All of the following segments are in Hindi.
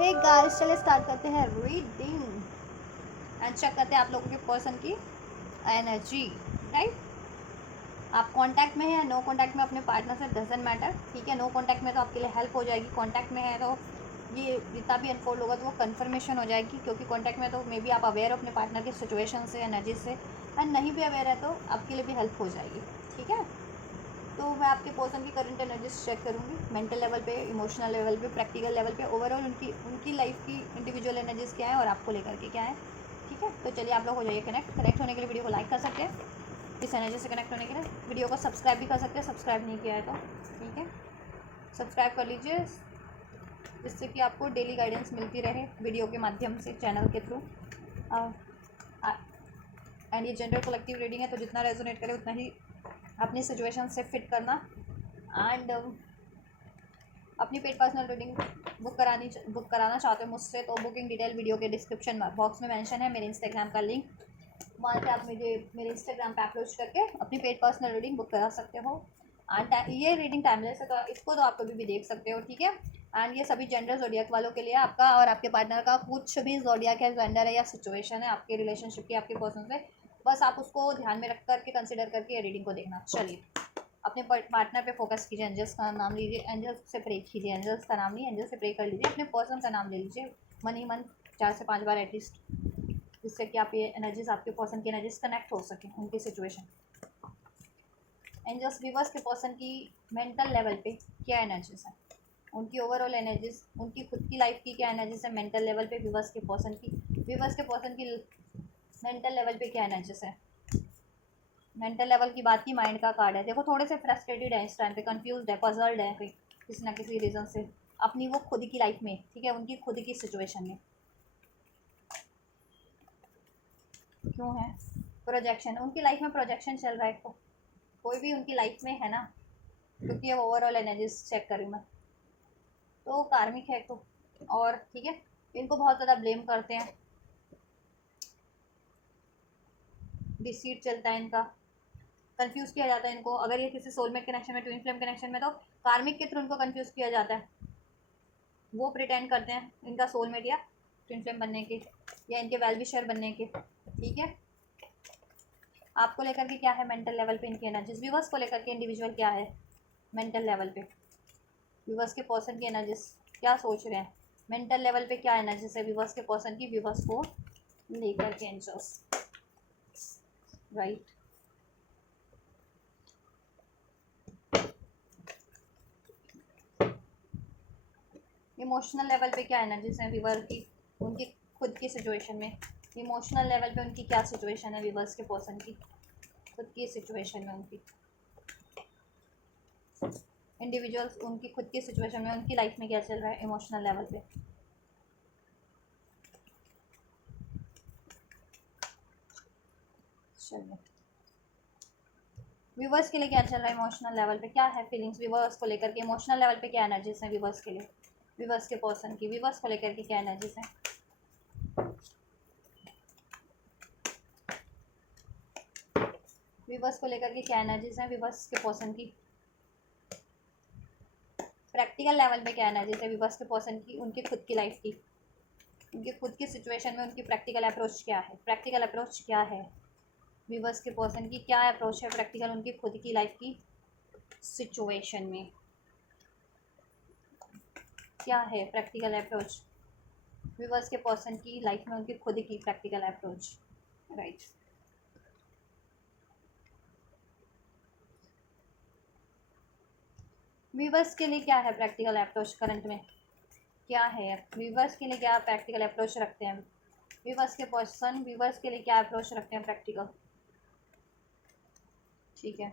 हे गाइस, चलिए स्टार्ट करते हैं रीडिंग एंड चेक करते हैं आप लोगों के पर्सन की एनर्जी। राइट, आप कांटेक्ट में है या नो कांटेक्ट में अपने पार्टनर से, डजंट मैटर। ठीक है, नो कांटेक्ट में तो आपके लिए हेल्प हो जाएगी, कांटेक्ट में है तो ये जितना भी अनफोल्ड होगा तो वो कंफर्मेशन हो जाएगी, क्योंकि कांटेक्ट में तो मे बी आप अवेयर हो अपने पार्टनर की सिचुएशन से, एनर्जी से, एंड नहीं भी अवेयर है तो आपके लिए भी हेल्प हो जाएगी। ठीक है, तो मैं आपके पर्सन की करंट एनर्जीज चेक करूँगी, मेंटल लेवल पे, इमोशनल लेवल पे, प्रैक्टिकल लेवल पे, ओवरऑल उनकी लाइफ की इंडिविजुअल एनर्जीज क्या है और आपको लेकर के क्या है। ठीक है, तो चलिए आप लोग हो जाइए कनेक्ट होने के लिए वीडियो को लाइक कर सकते हैं, इस एनर्जी से कनेक्ट होने के लिए वीडियो को सब्सक्राइब भी कर सकते हैं, सब्सक्राइब नहीं किया है तो ठीक है सब्सक्राइब कर लीजिए, जिससे कि आपको डेली गाइडेंस मिलती रहे वीडियो के माध्यम से, चैनल के थ्रू। एंड ये जनरल कलेक्टिव रीडिंग है, तो जितना रेजोनेट करे उतना ही अपनी सिचुएशन से फिट करना। एंड अपनी पेड पर्सनल रीडिंग बुक कराना चाहते हो मुझसे, तो बुकिंग डिटेल वीडियो के डिस्क्रिप्शन बॉक्स में मेंशन है, मेरे इंस्टाग्राम का लिंक, वहाँ से आप मेरे इंस्टाग्राम पे अप्रोच करके अपनी पेड पर्सनल रीडिंग बुक करा सकते हो। एंड ये रीडिंग टाइमलेस है, तो इसको तो आप कभी भी देख सकते हो। ठीक है, एंड ये सभी जेंडर जोडियक वालों के लिए, आपका और आपके पार्टनर का कुछ भी जोडियक है, जेंडर है या सिचुएशन है आपके रिलेशनशिप की, आपके पर्सन से, बस आप उसको ध्यान में रख करके, कंसिडर करके ये रीडिंग को देखना। चलिए अपने पार्टनर पे फोकस कीजिए, एंजल्स का नाम लीजिए, एंजल्स से प्रे कीजिए, एंजल्स का नाम नहीं, एंजल्स से प्रे कर लीजिए, अपने पर्सन का नाम ले लीजिए मन ही मन 4 से 5 बार एटलीस्ट, जिससे कि आप ये एनर्जीज, आपके पर्सन की एनर्जीज कनेक्ट हो सके उनकी सिचुएशन। एंजल्स व्यूअर्स के पर्सन की मेंटल लेवल पे क्या एनर्जीज है, उनकी ओवरऑल एनर्जीज, उनकी खुद की लाइफ की क्या एनर्जीज है मेंटल लेवल पे, व्यूअर्स के पर्सन की मेंटल लेवल पे क्या एनर्जीज है। मेंटल लेवल की बात की, माइंड का कार्ड है। देखो थोड़े से फ्रस्ट्रेटेड है इस टाइम पे, कंफ्यूज्ड है, पजल्ड है किसी ना किसी रीज़न से अपनी वो खुद की लाइफ में। ठीक है, उनकी खुद की सिचुएशन में क्यों है प्रोजेक्शन, उनकी लाइफ में प्रोजेक्शन चल रहा है, कोई भी उनकी लाइफ में है ना, क्योंकि ये ओवरऑल एनर्जीज चेक करूँ मैं तो कार्मिक है तो। और ठीक है, इनको बहुत ज़्यादा ब्लेम करते हैं, डिसीट चलता है इनका, कंफ्यूज किया जाता है इनको। अगर ये किसी सोलमेट कनेक्शन में, ट्विन फ्लेम कनेक्शन में, तो कार्मिक के थ्रू इनको कंफ्यूज किया जाता है, वो प्रिटेंड करते हैं इनका सोलमेट या ट्विन फ्लेम बनने के, या इनके वेल विशर बनने के। ठीक है, आपको लेकर के क्या है मेंटल लेवल पे इनकी एनर्जीज, व्यूवर्स को लेकर के इंडिविजुअल क्या है मेंटल लेवल पे, व्यूवर्स के पर्सन की एनर्जीज क्या सोच रहे हैं मेंटल लेवल पे, क्या एनर्जीज है व्यूवर्स के पर्सन की, व्यूवर्स को लेकर के एंजल्स। राइट, इमोशनल लेवल पे क्या एनर्जीज हैं व्यूवर की, उनकी खुद की सिचुएशन में। इमोशनल लेवल पे उनकी क्या सिचुएशन है व्यूवर्स के पर्सन की, खुद की सिचुएशन में उनकी, इंडिविजुअल्स उनकी खुद की सिचुएशन में, उनकी लाइफ में क्या चल रहा है इमोशनल लेवल पे। चलिए व्यूवर्स के लिए क्या चल रहा है इमोशनल लेवल पे, क्या है फीलिंग्स व्यूवर्स को लेकर के, इमोशनल लेवल पे क्या एनर्जीज हैं व्यूवर्स के लिए, व्यूवर्स के पर्सन की, व्यूवर्स को लेकर के क्या एनर्जीज हैं। व्यूवर्स को लेकर के क्या एनर्जीज हैं व्यूवर्स के पर्सन की, प्रैक्टिकल लेवल पे क्या एनर्जीज है व्यूवर्स के पर्सन की, उनकी खुद की लाइफ की, उनकी खुद की सिचुएशन में उनकी प्रैक्टिकल अप्रोच क्या है, प्रैक्टिकल अप्रोच क्या है व्यूवर्स के पर्सन की, क्या अप्रोच है प्रैक्टिकल उनकी खुद की लाइफ की सिचुएशन में, क्या है प्रैक्टिकल अप्रोच व्यूवर्स के पर्सन की लाइफ में, उनकी खुद की प्रैक्टिकल अप्रोच। राइट, व्यूवर्स के लिए क्या है प्रैक्टिकल अप्रोच करंट में, क्या है व्यूवर्स के लिए, क्या प्रैक्टिकल अप्रोच रखते हैं व्यूवर्स के पर्सन, व्यूवर्स के लिए क्या अप्रोच रखते हैं प्रैक्टिकल। ठीक है,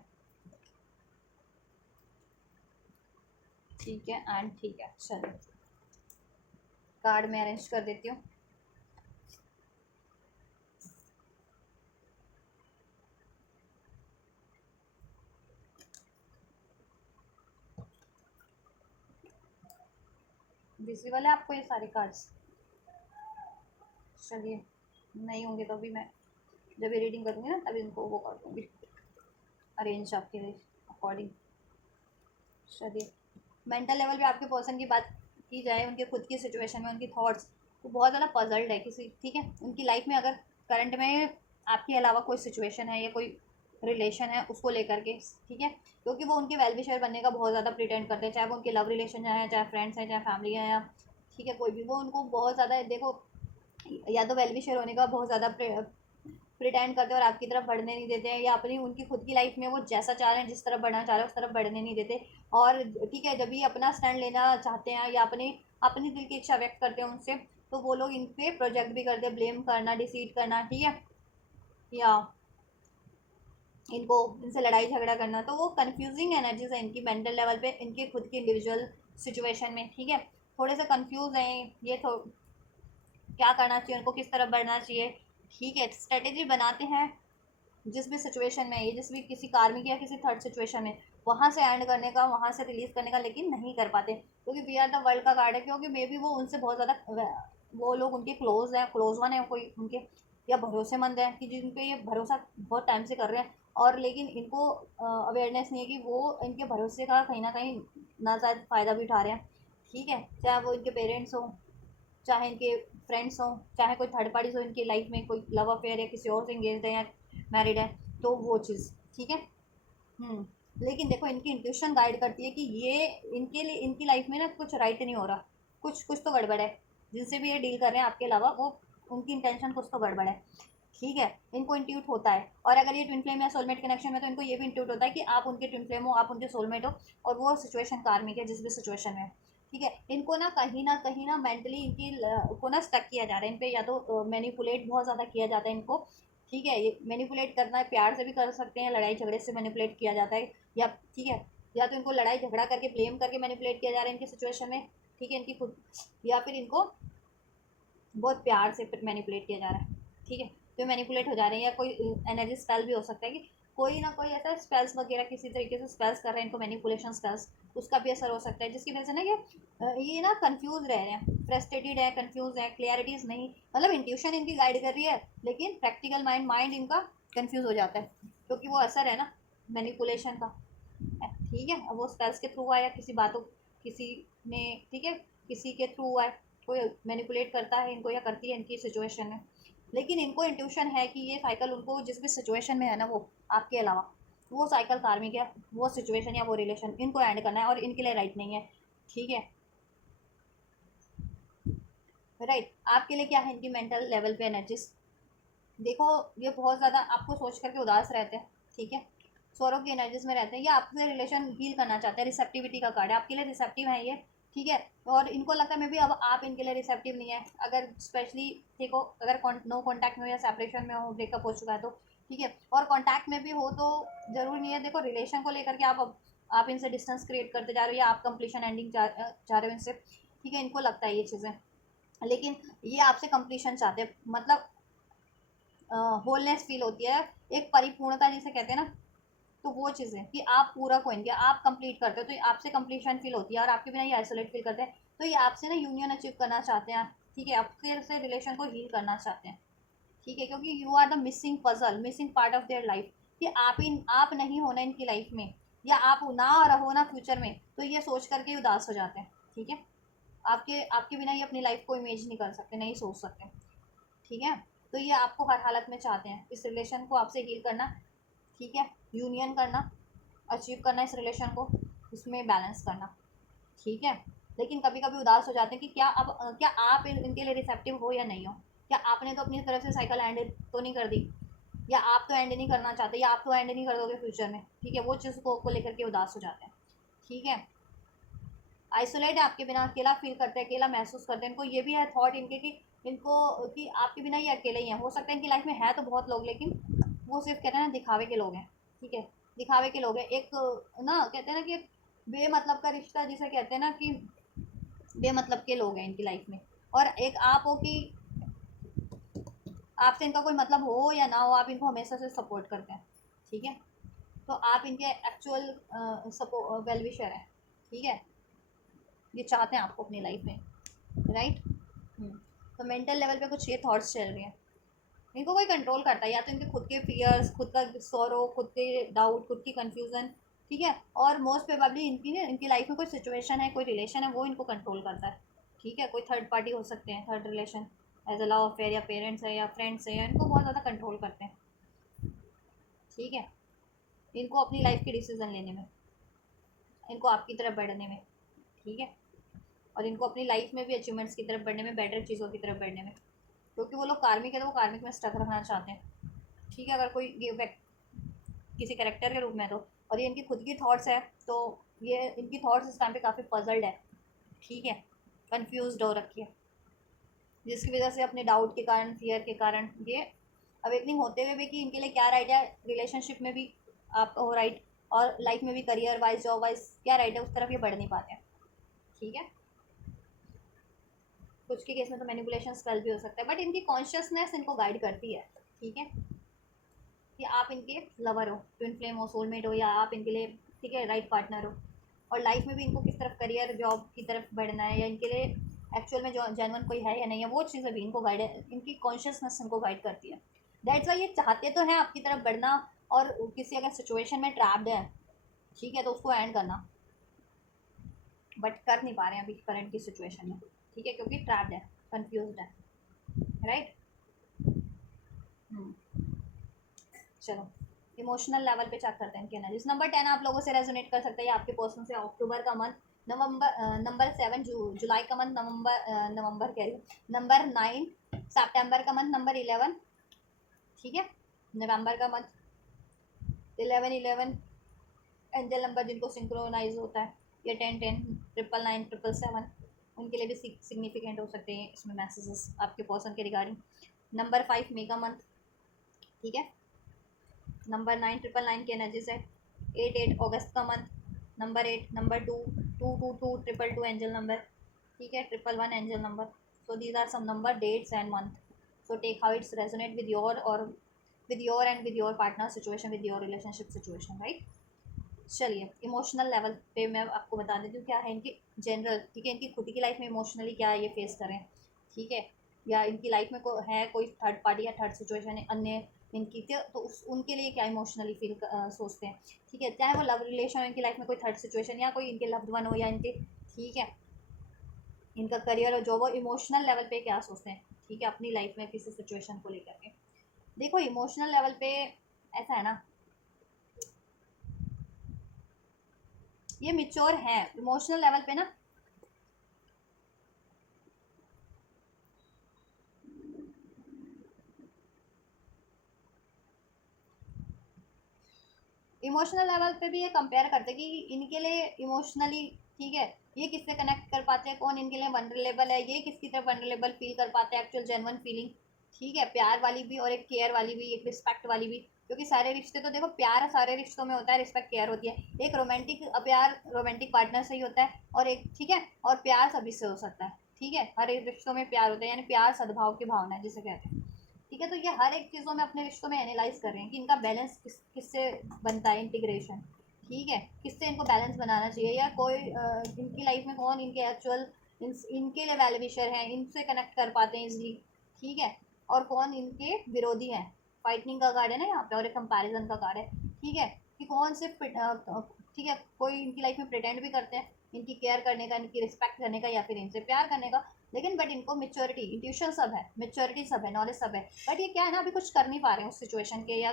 ठीक है एंड ठीक है, चलो कार्ड में अरेंज कर देती हूँ। विजिबल है आपको ये सारे कार्ड्स, चलिए नहीं होंगे तो भी मैं जब ये रीडिंग करूँगी ना तभी इनको वो कर दूँगी अरेंज आपके लिए अकॉर्डिंग। चलिए मेंटल लेवल पे आपके पर्सन की बात की जाए उनके खुद की सिचुएशन में, उनकी थॉट्स, तो बहुत ज़्यादा पजल्ड है किसी, ठीक है, उनकी लाइफ में अगर करंट में आपके अलावा कोई सिचुएशन है या कोई रिलेशन है उसको लेकर के, ठीक है, क्योंकि वो उनके वेल विशर बनने का बहुत ज़्यादा प्रिटेंड करते हैं, चाहे वो उनके लव रिलेशन है, चाहे फ्रेंड्स हैं, चाहे फैमिली है, या ठीक है कोई भी, वो उनको बहुत ज़्यादा देखो, या तो वेल विशर होने का बहुत ज़्यादा प्रिटेंड करते हैं और आपकी तरफ बढ़ने नहीं देते हैं, या अपनी उनकी खुद की लाइफ में वो जैसा चाह रहे हैं, जिस तरफ बढ़ना चाह रहे हैं उस तरफ बढ़ने नहीं देते, और ठीक है जब भी अपना स्टैंड लेना चाहते हैं या अपनी अपनी दिल की इच्छा व्यक्त करते हैं उनसे, तो वो लोग इन पे प्रोजेक्ट भी करते हैं, ब्लेम करना, डिसीट करना, ठीक है, या इनको इनसे लड़ाई झगड़ा करना, तो वो कंफ्यूजिंग एनर्जीज है इनकी मेंटल लेवल पे, इनके खुद की इंडिविजुअल सिचुएशन में, ठीक है, थोड़े से कंफ्यूज हैं ये, क्या करना चाहिए उनको, किस तरफ बढ़ना चाहिए, ठीक है, स्ट्रेटेजी बनाते हैं जिस भी सिचुएशन में, ये जिस भी किसी कार्मिक या किसी थर्ड सिचुएशन में, वहाँ से एंड करने का, वहाँ से रिलीज करने का, लेकिन नहीं कर पाते, क्योंकि वी आर द वर्ल्ड का कार्ड है, क्योंकि मे बी वो उनसे बहुत ज़्यादा, वो लोग उनके क्लोज हैं, क्लोज वन है कोई उनके, या भरोसेमंद है कि जिन पे ये भरोसा बहुत टाइम से कर रहे हैं, और लेकिन इनको अवेयरनेस नहीं है कि वो इनके भरोसे का कहीं ना कहीं ना शायद फ़ायदा भी उठा रहे हैं, ठीक है, चाहे वो इनके पेरेंट्स हों, चाहे इनके फ्रेंड्स हों, चाहे कोई थर्ड पार्टीज हो इनकी लाइफ में, कोई लव अफेयर या किसी और से इंगेज है या मैरिड है, तो वो चीज़, ठीक है। लेकिन देखो इनकी इंट्यूशन गाइड करती है कि ये इनके लिए, इनकी लाइफ में ना कुछ राइट नहीं हो रहा, कुछ कुछ तो गड़बड़ है, जिनसे भी ये डील कर रहे हैं आपके अलावा, वो उनकी इंटेंशन कुछ तो गड़बड़ है, ठीक है, इनको इंट्यूट होता है, और अगर ये ट्विन फ्लेम या सोलमेट कनेक्शन में, तो इनको ये भी इंट्यूट होता है कि आप उनके ट्विन फ्लेम हो, आप उनके सोलमेट हो, और वो सिचुएशन कार्मिक है जिस भी सिचुएशन में है, ठीक है, इनको ना कहीं ना मेंटली इनकी को ना स्टक किया जा रहा है, इन पे या तो मैनिपुलेट बहुत ज़्यादा किया जाता है इनको, ठीक है, ये मैनिपुलेट करना है, प्यार से भी कर सकते हैं, लड़ाई झगड़े से मैनिपुलेट किया जाता है, या ठीक है, या तो इनको लड़ाई झगड़ा करके ब्लेम करके मैनिपुलेट किया जा रहा है इनकी सिचुएशन में, ठीक है, इनकी खुद, या फिर इनको बहुत प्यार से मैनिपुलेट किया जा रहा है, ठीक है, तो मैनिपुलेट हो जा रहे हैं, या कोई एनर्जी स्पेल भी हो सकता है कि कोई ना कोई ऐसा स्पेल्स वगैरह किसी तरीके से स्पेल्स कर रहे हैं इनको, मैनिपुलेशन स्पेल्स, उसका भी असर हो सकता है, जिसकी वजह से ना ये ना कंफ्यूज रह रहे हैं, फ्रस्ट्रेटेड है, कंफ्यूज है, क्लियरिटीज नहीं, मतलब इंट्यूशन इनकी गाइड कर रही है, लेकिन प्रैक्टिकल माइंड इनका कंफ्यूज हो जाता है, क्योंकि वो असर है ना मैनिपुलेशन का, ठीक है, अब वो स्पेल्स के थ्रू आया, किसी बातों, किसी ने, ठीक है, किसी के थ्रू आए, कोई मैनिपुलेट करता है इनको या करती है इनकी सिचुएशन में, लेकिन इनको इंट्यूशन है कि ये साइकिल उनको जिस भी सिचुएशन में है ना, वो आपके अलावा वो साइकिल कार्मिक है, वो सिचुएशन या वो रिलेशन इनको एंड करना है, और इनके लिए राइट नहीं है, ठीक है, राइट, आपके लिए क्या है इनकी मेंटल लेवल पे एनर्जीज, देखो ये बहुत ज़्यादा आपको सोच करके उदास रहते हैं, ठीक है, सौरव की एनर्जीज में रहते हैं, या आपसे रिलेशन हील करना चाहते हैं, रिसेप्टिविटी का कार्ड है, आपके लिए रिसेप्टिव है ये, ठीक है, और इनको लगता है मे बी अब आप इनके लिए रिसेप्टिव नहीं है, अगर स्पेशली देखो अगर नो कॉन्टैक्ट में हो या सेपरेशन में हो, ब्रेकअप हो चुका है तो, ठीक है, और कॉन्टैक्ट में भी हो तो ज़रूरी नहीं है, देखो रिलेशन को लेकर के आप इनसे डिस्टेंस क्रिएट करते जा रहे हो, या आप कंप्लीशन एंडिंग चाह रहे हो इनसे, ठीक है, इनको लगता है ये चीज़ें, लेकिन ये आपसे कंप्लीशन चाहते हैं, मतलब होलनेस फील होती है, एक परिपूर्णता जिसे कहते हैं ना, तो वो चीज़ें कि आप पूरा को इनके आप कंप्लीट करते हो, तो ये आपसे कंप्लीशन फील होती है, और आपके बिना ये आइसोलेट फील करते हैं, तो ये आपसे ना यूनियन अचीव करना चाहते हैं, ठीक है, आपके से रिलेशन को हील करना चाहते हैं, ठीक है, क्योंकि you are the missing puzzle, missing part of their life, कि आप नहीं होना इनकी लाइफ में, या आप ना रहो ना फ्यूचर में, तो ये सोच करके उदास हो जाते हैं, ठीक है, आपके आपके बिना ये अपनी लाइफ को इमेज नहीं कर सकते, नहीं सोच सकते, ठीक है, तो ये आपको हर हालत में चाहते हैं इस रिलेशन को आपसे हील करना, ठीक है, यूनियन करना, अचीव करना इस रिलेशन को, इसमें बैलेंस करना, ठीक है, लेकिन कभी कभी उदास हो जाते हैं कि क्या आप इनके लिए रिसेप्टिव हो या नहीं हो, क्या आपने तो अपनी तरफ से साइकिल एंड तो नहीं कर दी, या आप तो एंड नहीं करना चाहते, या आप तो एंड नहीं कर दोगे फ्यूचर में, ठीक है, वो चीज़ को लेकर के उदास हो जाते हैं, ठीक है, आइसोलेट है, आपके बिना अकेला फील करते हैं, अकेला महसूस करते हैं, इनको ये भी है थॉट इनके कि इनको कि आपके बिना ये अकेले ही हैं, हो सकता है इनकी लाइफ में है तो बहुत लोग, लेकिन वो सिर्फ कहते हैं ना दिखावे के लोग हैं, ठीक है, दिखावे के लोग हैं, एक ना कहते हैं ना कि बेमतलब का रिश्ता जिसे कहते हैं ना कि बेमतलब के लोग हैं इनकी लाइफ में, और एक आप हो कि आपसे इनका कोई मतलब हो या ना हो, आप इनको हमेशा से सपोर्ट करते हैं, ठीक है, तो आप इनके एक्चुअल सपो वेल विशर हैं, ठीक है, ये चाहते हैं आपको अपनी लाइफ में, राइट। तो मेंटल लेवल पे कुछ ये थॉट्स चल रहे हैं, इनको कोई कंट्रोल करता है, या तो इनके खुद के फियर्स, खुद का सॉरो, खुद के डाउट, खुद की कंफ्यूजन, ठीक है। और मोस्ट प्रोबेबली इनकी लाइफ में कोई सिचुएशन है, कोई रिलेशन है, वो इनको कंट्रोल करता है। ठीक है, कोई थर्ड पार्टी हो सकते हैं, third relation as a love affair या पेरेंट्स है या फ्रेंड्स है, इनको बहुत ज़्यादा कंट्रोल करते हैं। ठीक है, इनको अपनी लाइफ के डिसीजन लेने में, इनको आपकी तरफ बढ़ने में, ठीक है, और इनको अपनी लाइफ में भी अचीवमेंट्स की तरफ बढ़ने में, बेटर चीज़ों की तरफ बढ़ने में, क्योंकि वो लोग कार्मिक है तो वो कार्मिक में स्टक रखना चाहते हैं। ठीक है, अगर कोई किसी कैरेक्टर के रूप में तो, और ये इनकी खुद की थॉट्स है, तो ये इनकी थॉट्स इस टाइम पे काफ़ी पजल्ड है। ठीक है, कंफ्यूज हो रखी है, जिसकी वजह से अपने डाउट के कारण, फियर के कारण ये अवेकनिंग होते हुए भी कि इनके लिए क्या राइट है, रिलेशनशिप में भी आप हो राइट, और लाइफ में भी करियर वाइज, जॉब वाइज क्या राइट है, उस तरफ ये बढ़ नहीं पाते हैं। ठीक है, कुछ के केस में तो मैनिपुलेशन स्पेल भी हो सकता है, बट इनकी कॉन्शियसनेस इनको गाइड करती है। ठीक है, कि आप इनके लवर हो, ट्विन फ्लेम हो, सोलमेट हो, या आप इनके लिए, ठीक है, राइट पार्टनर हो, और लाइफ में भी इनको किस तरफ करियर जॉब की तरफ बढ़ना है, या इनके लिए एक्चुअल में जो जेनवन कोई है या नहीं है, वो चीज़ें भी इनको गाइड, इनकी कॉन्शियसनेस इनको गाइड करती है। दैट्स वाई ये चाहते तो हैं आपकी तरफ बढ़ना, और किसी अगर सिचुएशन में ट्रैप्ड है, ठीक है, तो उसको एंड करना, बट कर नहीं पा रहे हैं अभी करंट की सिचुएशन में। ठीक है, क्योंकि ट्रैप्ड है, कन्फ्यूज है, राइट। चलो, इमोशनल लेवल पे चेक करते हैं इनकी एनर्जीज। नंबर 10 आप लोगों से रेजोनेट कर सकता है, ये आपके पर्सन से अक्टूबर का मंथ, नंबर 7 जुलाई का मंथ, नवंबर कह रही हूँ, नंबर 9 सितंबर का मंथ, नंबर 11, ठीक है, नवंबर का मंथ, 11 एंजल नंबर जिनको सिंक्रोनाइज होता है, ये 10 10, 999, 777, उनके लिए भी सिग्निफिकेंट हो सकते हैं इसमें मैसेजेस आपके पर्सन के रिगार्डिंग। नंबर 5 मेगा मंथ, ठीक है, नंबर 9 999 की एनर्जीज है, 8 अगस्त का month, number 8, number 2 2 2 angel number, ठीक है, 1 angel number. So these are some number, dates and month. So take how it's resonate with your, और with your and with your partner situation, with your relationship situation, right. चलिए, इमोशनल लेवल पे मैं आपको बता देती हूँ क्या है इनकी जनरल। ठीक है, इनकी खुद की लाइफ में इमोशनली क्या ये फेस करें, ठीक है, या इनकी लाइफ में है कोई थर्ड पार्टी या थर्ड सिचुएशन है अन्य इनकी, तो उस उनके लिए क्या इमोशनली फील सोचते हैं। ठीक है, चाहे वो लव रिलेशन हो, इनकी लाइफ में कोई थर्ड सिचुएशन, या कोई इनके लव्ड वन हो, या इनके, ठीक है, इनका करियर हो, जो वो इमोशनल लेवल पे क्या सोचते हैं। ठीक है, अपनी लाइफ में किसी सिचुएशन को लेकर के, देखो इमोशनल लेवल पे ऐसा है ना, ये मिच्योर है इमोशनल लेवल पे ना। इमोशनल लेवल पे भी ये कंपेयर करते हैं कि इनके लिए इमोशनली, ठीक है, ये किससे कनेक्ट कर पाते हैं, कौन इनके लिए वनरेबल है, ये किसकी तरफ वनरेबल फील कर पाते हैं, एक्चुअल जेन्युइन फीलिंग। ठीक है, प्यार वाली भी, और एक केयर वाली भी, एक रिस्पेक्ट वाली भी, क्योंकि सारे रिश्ते तो देखो, प्यार सारे रिश्तों में होता है, रिस्पेक्ट केयर होती है। एक रोमांटिक प्यार रोमांटिक पार्टनर से ही होता है, और एक, ठीक है, और प्यार सभी से हो सकता है। ठीक है, हर एक रिश्तों में प्यार होता है, यानी प्यार सद्भाव की भावना है जिसे कहते हैं। ठीक है, तो ये हर एक चीज़ों में अपने रिश्तों में एनालाइज कर रहे हैं कि इनका बैलेंस किससे बनता है, इंटीग्रेशन। ठीक है, किससे इनको बैलेंस बनाना चाहिए, या कोई इनकी लाइफ में कौन इनके एक्चुअल इनके लिए वेल विशर हैं, इनसे कनेक्ट कर पाते हैं इजली। ठीक है, और कौन इनके विरोधी हैं। फाइटनिंग का कार्ड है ना यहाँ पे, और एक कंपैरिजन का कार्ड है। ठीक है, कि कौन से ठीक है, कोई इनकी लाइफ में प्रिटेंड भी करते हैं इनकी केयर करने का, इनकी रिस्पेक्ट करने का, या फिर इनसे प्यार करने का, लेकिन बट इनको मेच्योरिटी, इंट्यूशन सब है, मेच्योरिटी सब है, नॉलेज सब है, बट ये क्या है ना, अभी कुछ कर नहीं पा रहे हैं उस सिचुएशन के, या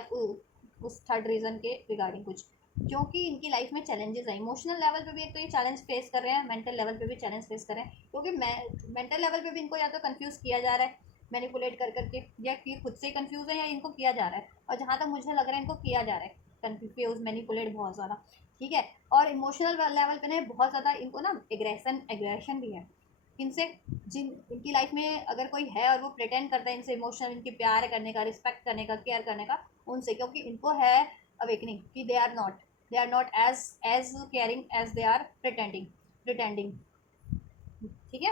उस थर्ड रीजन के रिगार्डिंग कुछ, क्योंकि इनकी लाइफ में चैलेंजेस है। इमोशनल लेवल पे भी एक तो ये चैलेंज फेस कर रहे हैं, मेंटल लेवल पे भी चैलेंज फेस कर रहे हैं, क्योंकि मेंटल लेवल पे भी इनको या तो कंफ्यूज किया जा रहा है मैनिपुलेट कर करके, या ये खुद से कंफ्यूज है, या इनको किया जा रहा है, और जहाँ तक मुझे लग रहा है इनको किया जा रहा है कंफ्यूज, मैनिपुलेट बहुत ज़्यादा। ठीक है, और इमोशनल लेवल पे ना बहुत ज़्यादा इनको ना एग्रेशन भी है इनसे, जिन इनकी लाइफ में अगर कोई है और वो प्रिटेंड करता है इनसे इमोशनल, इनकी प्यार करने का, रिस्पेक्ट करने का, केयर करने का उनसे, क्योंकि इनको है अवेकनिंग कि they are not as caring as they are pretending. ठीक है,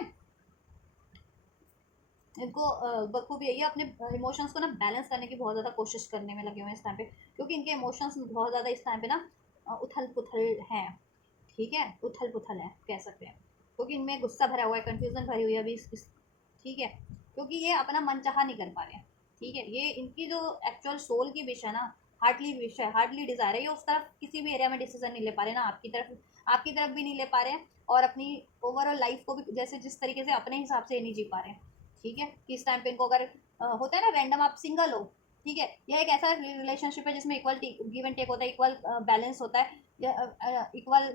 इनको बखूबी है, ये अपने इमोशंस को ना बैलेंस करने की बहुत ज़्यादा कोशिश करने में लगे हुए हैं इस टाइम पे, क्योंकि इनके इमोशंस बहुत ज़्यादा इस टाइम पे ना उथल पुथल हैं। ठीक है, उथल पुथल है कह सकते हैं, क्योंकि इनमें गुस्सा भरा हुआ है, कन्फ्यूज़न भरी हुई है अभी ठीक है, क्योंकि ये अपना मन चाहा नहीं कर पा रहे हैं। ठीक है, ये इनकी जो एक्चुअल सोल की विश है ना, हार्डली विश है, हार्डली डिज़ायर है, ये उस तरफ किसी भी एरिया में डिसीजन नहीं ले पा रहे ना, आपकी तरफ भी नहीं ले पा रहे हैं, और अपनी ओवरऑल लाइफ को भी जैसे जिस तरीके से अपने हिसाब से नहीं जी पा रहे हैं। ठीक है, कि इस टाइम पे इनको अगर होता है ना रैंडम आप सिंगल हो, ठीक है, यह एक ऐसा रिलेशनशिप है जिसमें इक्वल गिव एंड टेक होता है, इक्वल बैलेंस होता है, इक्वल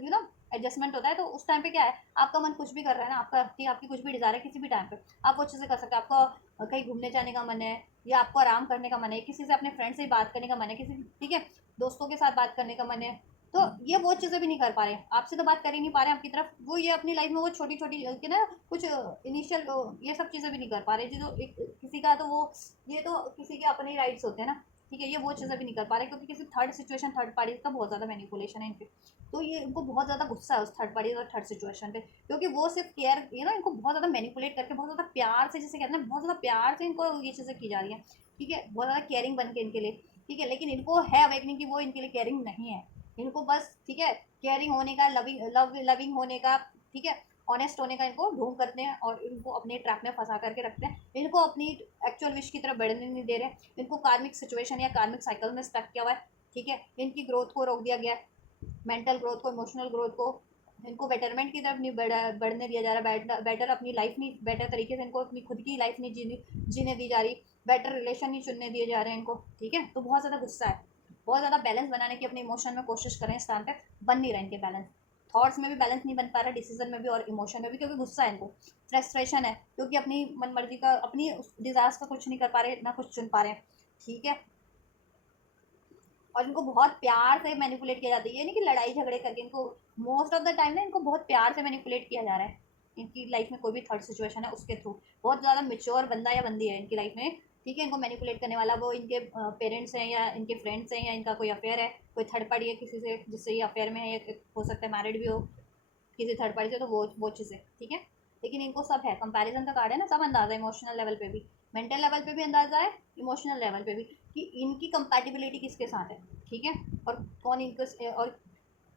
एडजस्टमेंट होता है। तो उस टाइम पे क्या है, आपका मन कुछ भी कर रहा है ना, आपकी कुछ भी डिज़ायर है किसी भी टाइम पे, आप वो चीज़ें कर सकते हैं। आपको कहीं घूमने जाने का मन है, या आपको आराम करने का मन है, किसी से अपने फ्रेंड से बात करने का मन है, किसी, ठीक है, दोस्तों के साथ बात करने का मन है, तो ये वो चीज़ें भी नहीं कर पा रहे, आपसे तो बात कर ही नहीं पा रहे आपकी तरफ, वो ये अपनी लाइफ में वो छोटी छोटी कि ना कुछ इनिशियल ये सब चीज़ें भी नहीं कर पा रहे, जो किसी का तो वो, ये तो किसी के अपने राइट्स होते हैं ना, ठीक है, ये वो चीज़ें भी नहीं कर पा रहे क्योंकि किसी थर्ड सिचुएशन, थर्ड पार्टी का बहुत ज़्यादा मैनिपुलेशन है इन पे। तो ये इनको बहुत ज़्यादा गुस्सा है उस थर्ड पार्टी और थर्ड सिचुएशन पे, क्योंकि वो सिर्फ केयर इनको बहुत ज़्यादा मैनिपुलेट करके, बहुत ज़्यादा प्यार से, जिसे कहते हैं बहुत ज़्यादा प्यार से इनको ये चीज़ें की जा रही हैं, ठीक है, बहुत ज़्यादा केयरिंग बन के इनके लिए, ठीक है, लेकिन इनको है अवेकनिंग कि वो इनके लिए केयरिंग नहीं है, इनको बस, ठीक है, केयरिंग होने का, लविंग होने का, ठीक है, ऑनेस्ट होने का इनको ढूंढ करते हैं, और इनको अपने ट्रैप में फंसा करके रखते हैं, इनको अपनी एक्चुअल विश की तरफ बढ़ने नहीं दे रहे, इनको कार्मिक सिचुएशन या कार्मिक साइकिल में स्टक किया हुआ है, ठीक है, इनकी ग्रोथ को रोक दिया गया है, मेंटल ग्रोथ को, इमोशनल ग्रोथ को, इनको बेटरमेंट की तरफ नहीं बढ़ने दिया जा रहा, बेटर अपनी लाइफ नहीं, बेटर तरीके से इनको अपनी खुद की लाइफ नहीं जीने दी जा रही, बेटर रिलेशन नहीं चुनने दिए जा रहे हैं इनको, ठीक है, तो बहुत ज़्यादा गुस्सा है, बहुत ज़्यादा बैलेंस बनाने की अपने इमोशन में कोशिश करें, इस टाइम पे बन नहीं रहा इनके बैलेंस, थॉट्स में भी बैलेंस नहीं बन पा रहा, डिसीजन में भी और इमोशन में भी, क्योंकि गुस्सा है इनको, फ्रस्ट्रेशन है, क्योंकि अपनी मन मर्जी का, अपनी डिजायर्स का कुछ नहीं कर पा रहे, ना कुछ चुन पा रहे हैं, ठीक है, और इनको बहुत प्यार से मैनिपुलेट किया जाता है, ये नहीं कि लड़ाई झगड़े करके, इनको मोस्ट ऑफ द टाइम ना इनको बहुत प्यार से मैनिपुलेट किया जा रहा है, इनकी लाइफ में कोई भी थर्ड सिचुएशन है उसके थ्रू, बहुत ज़्यादा मेच्योर बंदा या बंदी है इनकी लाइफ में, ठीक है, इनको मैनिपुलेट करने वाला वो इनके पेरेंट्स हैं, या इनके फ्रेंड्स हैं, या इनका कोई अफेयर है, कोई थर्ड पार्टी है किसी से जिससे ये अफेयर में है, या हो सकता है मैरिड भी हो किसी थर्ड पार्टी से, तो वो चीज़ें, ठीक है, लेकिन इनको सब है, कंपैरिजन का कार्ड है ना, सब अंदाज़ा है, इमोशनल लेवल पे भी, मेंटल लेवल पे भी अंदाज़ा है, इमोशनल लेवल पे भी, कि इनकी कंपैटिबिलिटी किसके साथ है, ठीक है, और कौन इनको, और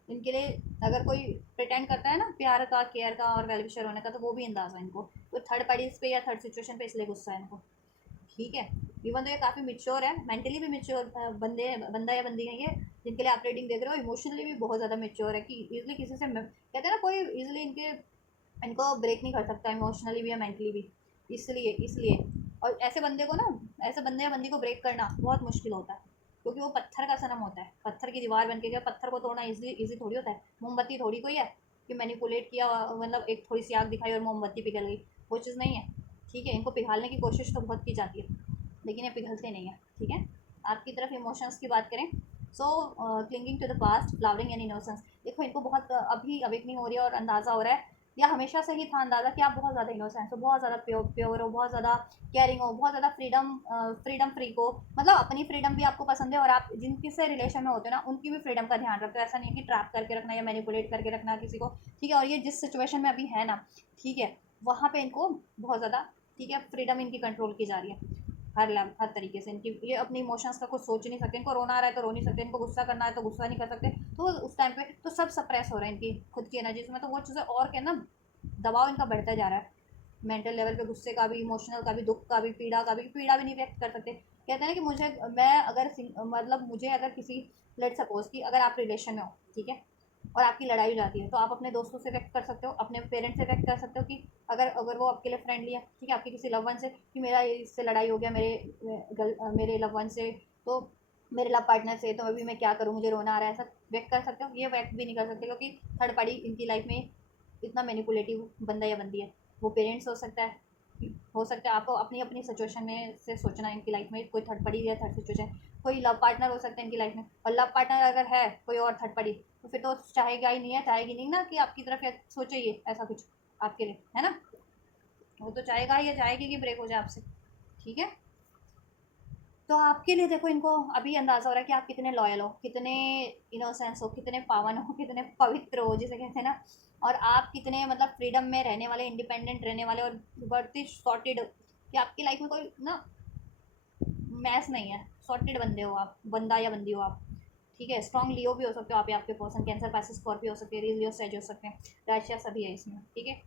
इनके लिए अगर कोई प्रिटेंड करता है ना प्यार का, केयर का और वेलविशर होने का, तो वो भी अंदाज़ा है इनको, तो थर्ड पार्टीज पे या थर्ड सिचुएशन पे इसलिए गुस्सा है इनको, ठीक है, इवन तो ये काफ़ी मिच्योर है, मेंटली भी मिच्योर बंदा या बंदी है ये, जिनके लिए आप रेटिंग देख रहे हो, इमोशनली भी बहुत ज़्यादा मिच्योर है, कि इजिली किसी से कहते हैं ना, कोई इजिली इनको ब्रेक नहीं कर सकता, इमोशनली भी या मेंटली भी, इसलिए इसलिए और ऐसे बंदे या बंदी को ब्रेक करना बहुत मुश्किल होता है, क्योंकि वो पत्थर का सनम होता है, पत्थर की दीवार बन के गया, पत्थर को तोड़ना इजी थोड़ी होता है, मोमबत्ती थोड़ी कोई है कि मैनिपुलेट किया, मतलब एक थोड़ी सी आग दिखाई और मोमबत्ती पिघल गई, वो चीज़ नहीं है, ठीक है, इनको पिघालने की कोशिश तो बहुत की जाती है, लेकिन ये पिघलते नहीं है, ठीक है, आपकी तरफ इमोशंस की बात करें, so clinging to the past, flowering and innocence, देखो इनको बहुत अभी अवेकनिंग हो रही है, और अंदाज़ा हो रहा है, या हमेशा से ही था अंदाज़ा कि आप बहुत ज़्यादा इनोसेंस हो, बहुत ज़्यादा प्योर हो, बहुत ज़्यादा केयरिंग हो, बहुत ज़्यादा फ्रीडम फ्रीक हो, मतलब अपनी फ्रीडम भी आपको पसंद है, और आप जिनके से रिलेशन में होते हो ना उनकी भी फ्रीडम का ध्यान रखते हो, ऐसा नहीं है कि ट्रैप करके रखना या मैनिपुलेट करके रखना किसी को, ठीक है, और ये जिस सिचुएशन में अभी है ना, ठीक है, वहाँ पे इनको बहुत ज़्यादा, ठीक है, फ्रीडम इनकी कंट्रोल की जा रही है, हर तरीके से इनकी, ये अपने इमोशंस का कुछ सोच नहीं सकते, इनको रोना आ रहा है तो रो नहीं सकते, इनको गुस्सा करना है तो गुस्सा नहीं कर सकते, तो उस टाइम पे तो सब सप्रेस हो रहा है इनकी खुद की एनर्जीज में, तो वो चीज़ें और क्या ना, दबाव इनका बढ़ता जा रहा है, मेंटल लेवल पे गुस्से का भी, इमोशनल का भी, दुख का भी, पीड़ा भी नहीं व्यक्त कर सकते, कहते हैं ना कि मुझे अगर किसी, लेट सपोज कि अगर आप रिलेशन में हो, ठीक है, और आपकी लड़ाई हो जाती है, तो आप अपने दोस्तों से व्यक्त कर सकते हो, अपने पेरेंट्स से व्यक्त कर सकते हो, कि अगर वो आपके लिए फ्रेंडली है, ठीक है, आपके किसी लव वन से कि मेरा इससे लड़ाई हो गया, मेरे लव वन से, तो मेरे लव पार्टनर से, तो अभी मैं क्या करूँ, मुझे रोना आ रहा है, ऐसा व्यक्त कर सकते हो, ये व्यक्त भी नहीं कर सकते, क्योंकि थर्ड पार्टी इनकी लाइफ में इतना मैनिपुलेटिव बंदा या बंदी है, वो पेरेंट्स हो सकता है आपको अपनी अपनी सिचुएशन में से सोचना, इनकी लाइफ में कोई थर्ड पार्टी या थर्ड सिचुएशन, कोई लव पार्टनर हो सकता है इनकी लाइफ में, और लव पार्टनर अगर है कोई और थर्ड पार्टी, तो फिर तो चाहेगी नहीं ना कि आपकी तरफ या सोचे ये ऐसा कुछ आपके लिए, है ना, वो तो चाहेगा या चाहेगी कि ब्रेक हो जाए आपसे, ठीक है, तो आपके लिए देखो इनको अभी अंदाज़ा हो रहा है कि आप कितने लॉयल हो, कितने इनोसेंस हो, कितने पावन हो, कितने पवित्र हो जिसे कहते हैं ना, और आप कितने मतलब फ्रीडम में रहने वाले, इंडिपेंडेंट रहने वाले, और बर्थ सॉर्टेड, कि आपकी लाइफ में कोई ना मैस नहीं है, सॉर्टेड बंदे हो आप, बंदा या बंदी हो आप, ठीक है, स्ट्रॉन्ग लियो भी हो सकते हो आप, या आपके पर्सन कैंसर, पैसिस, स्कॉर्पियो हो सकते हैं, लियो सेज हो सकते हैं, राशिया सभी है इसमें, ठीक है,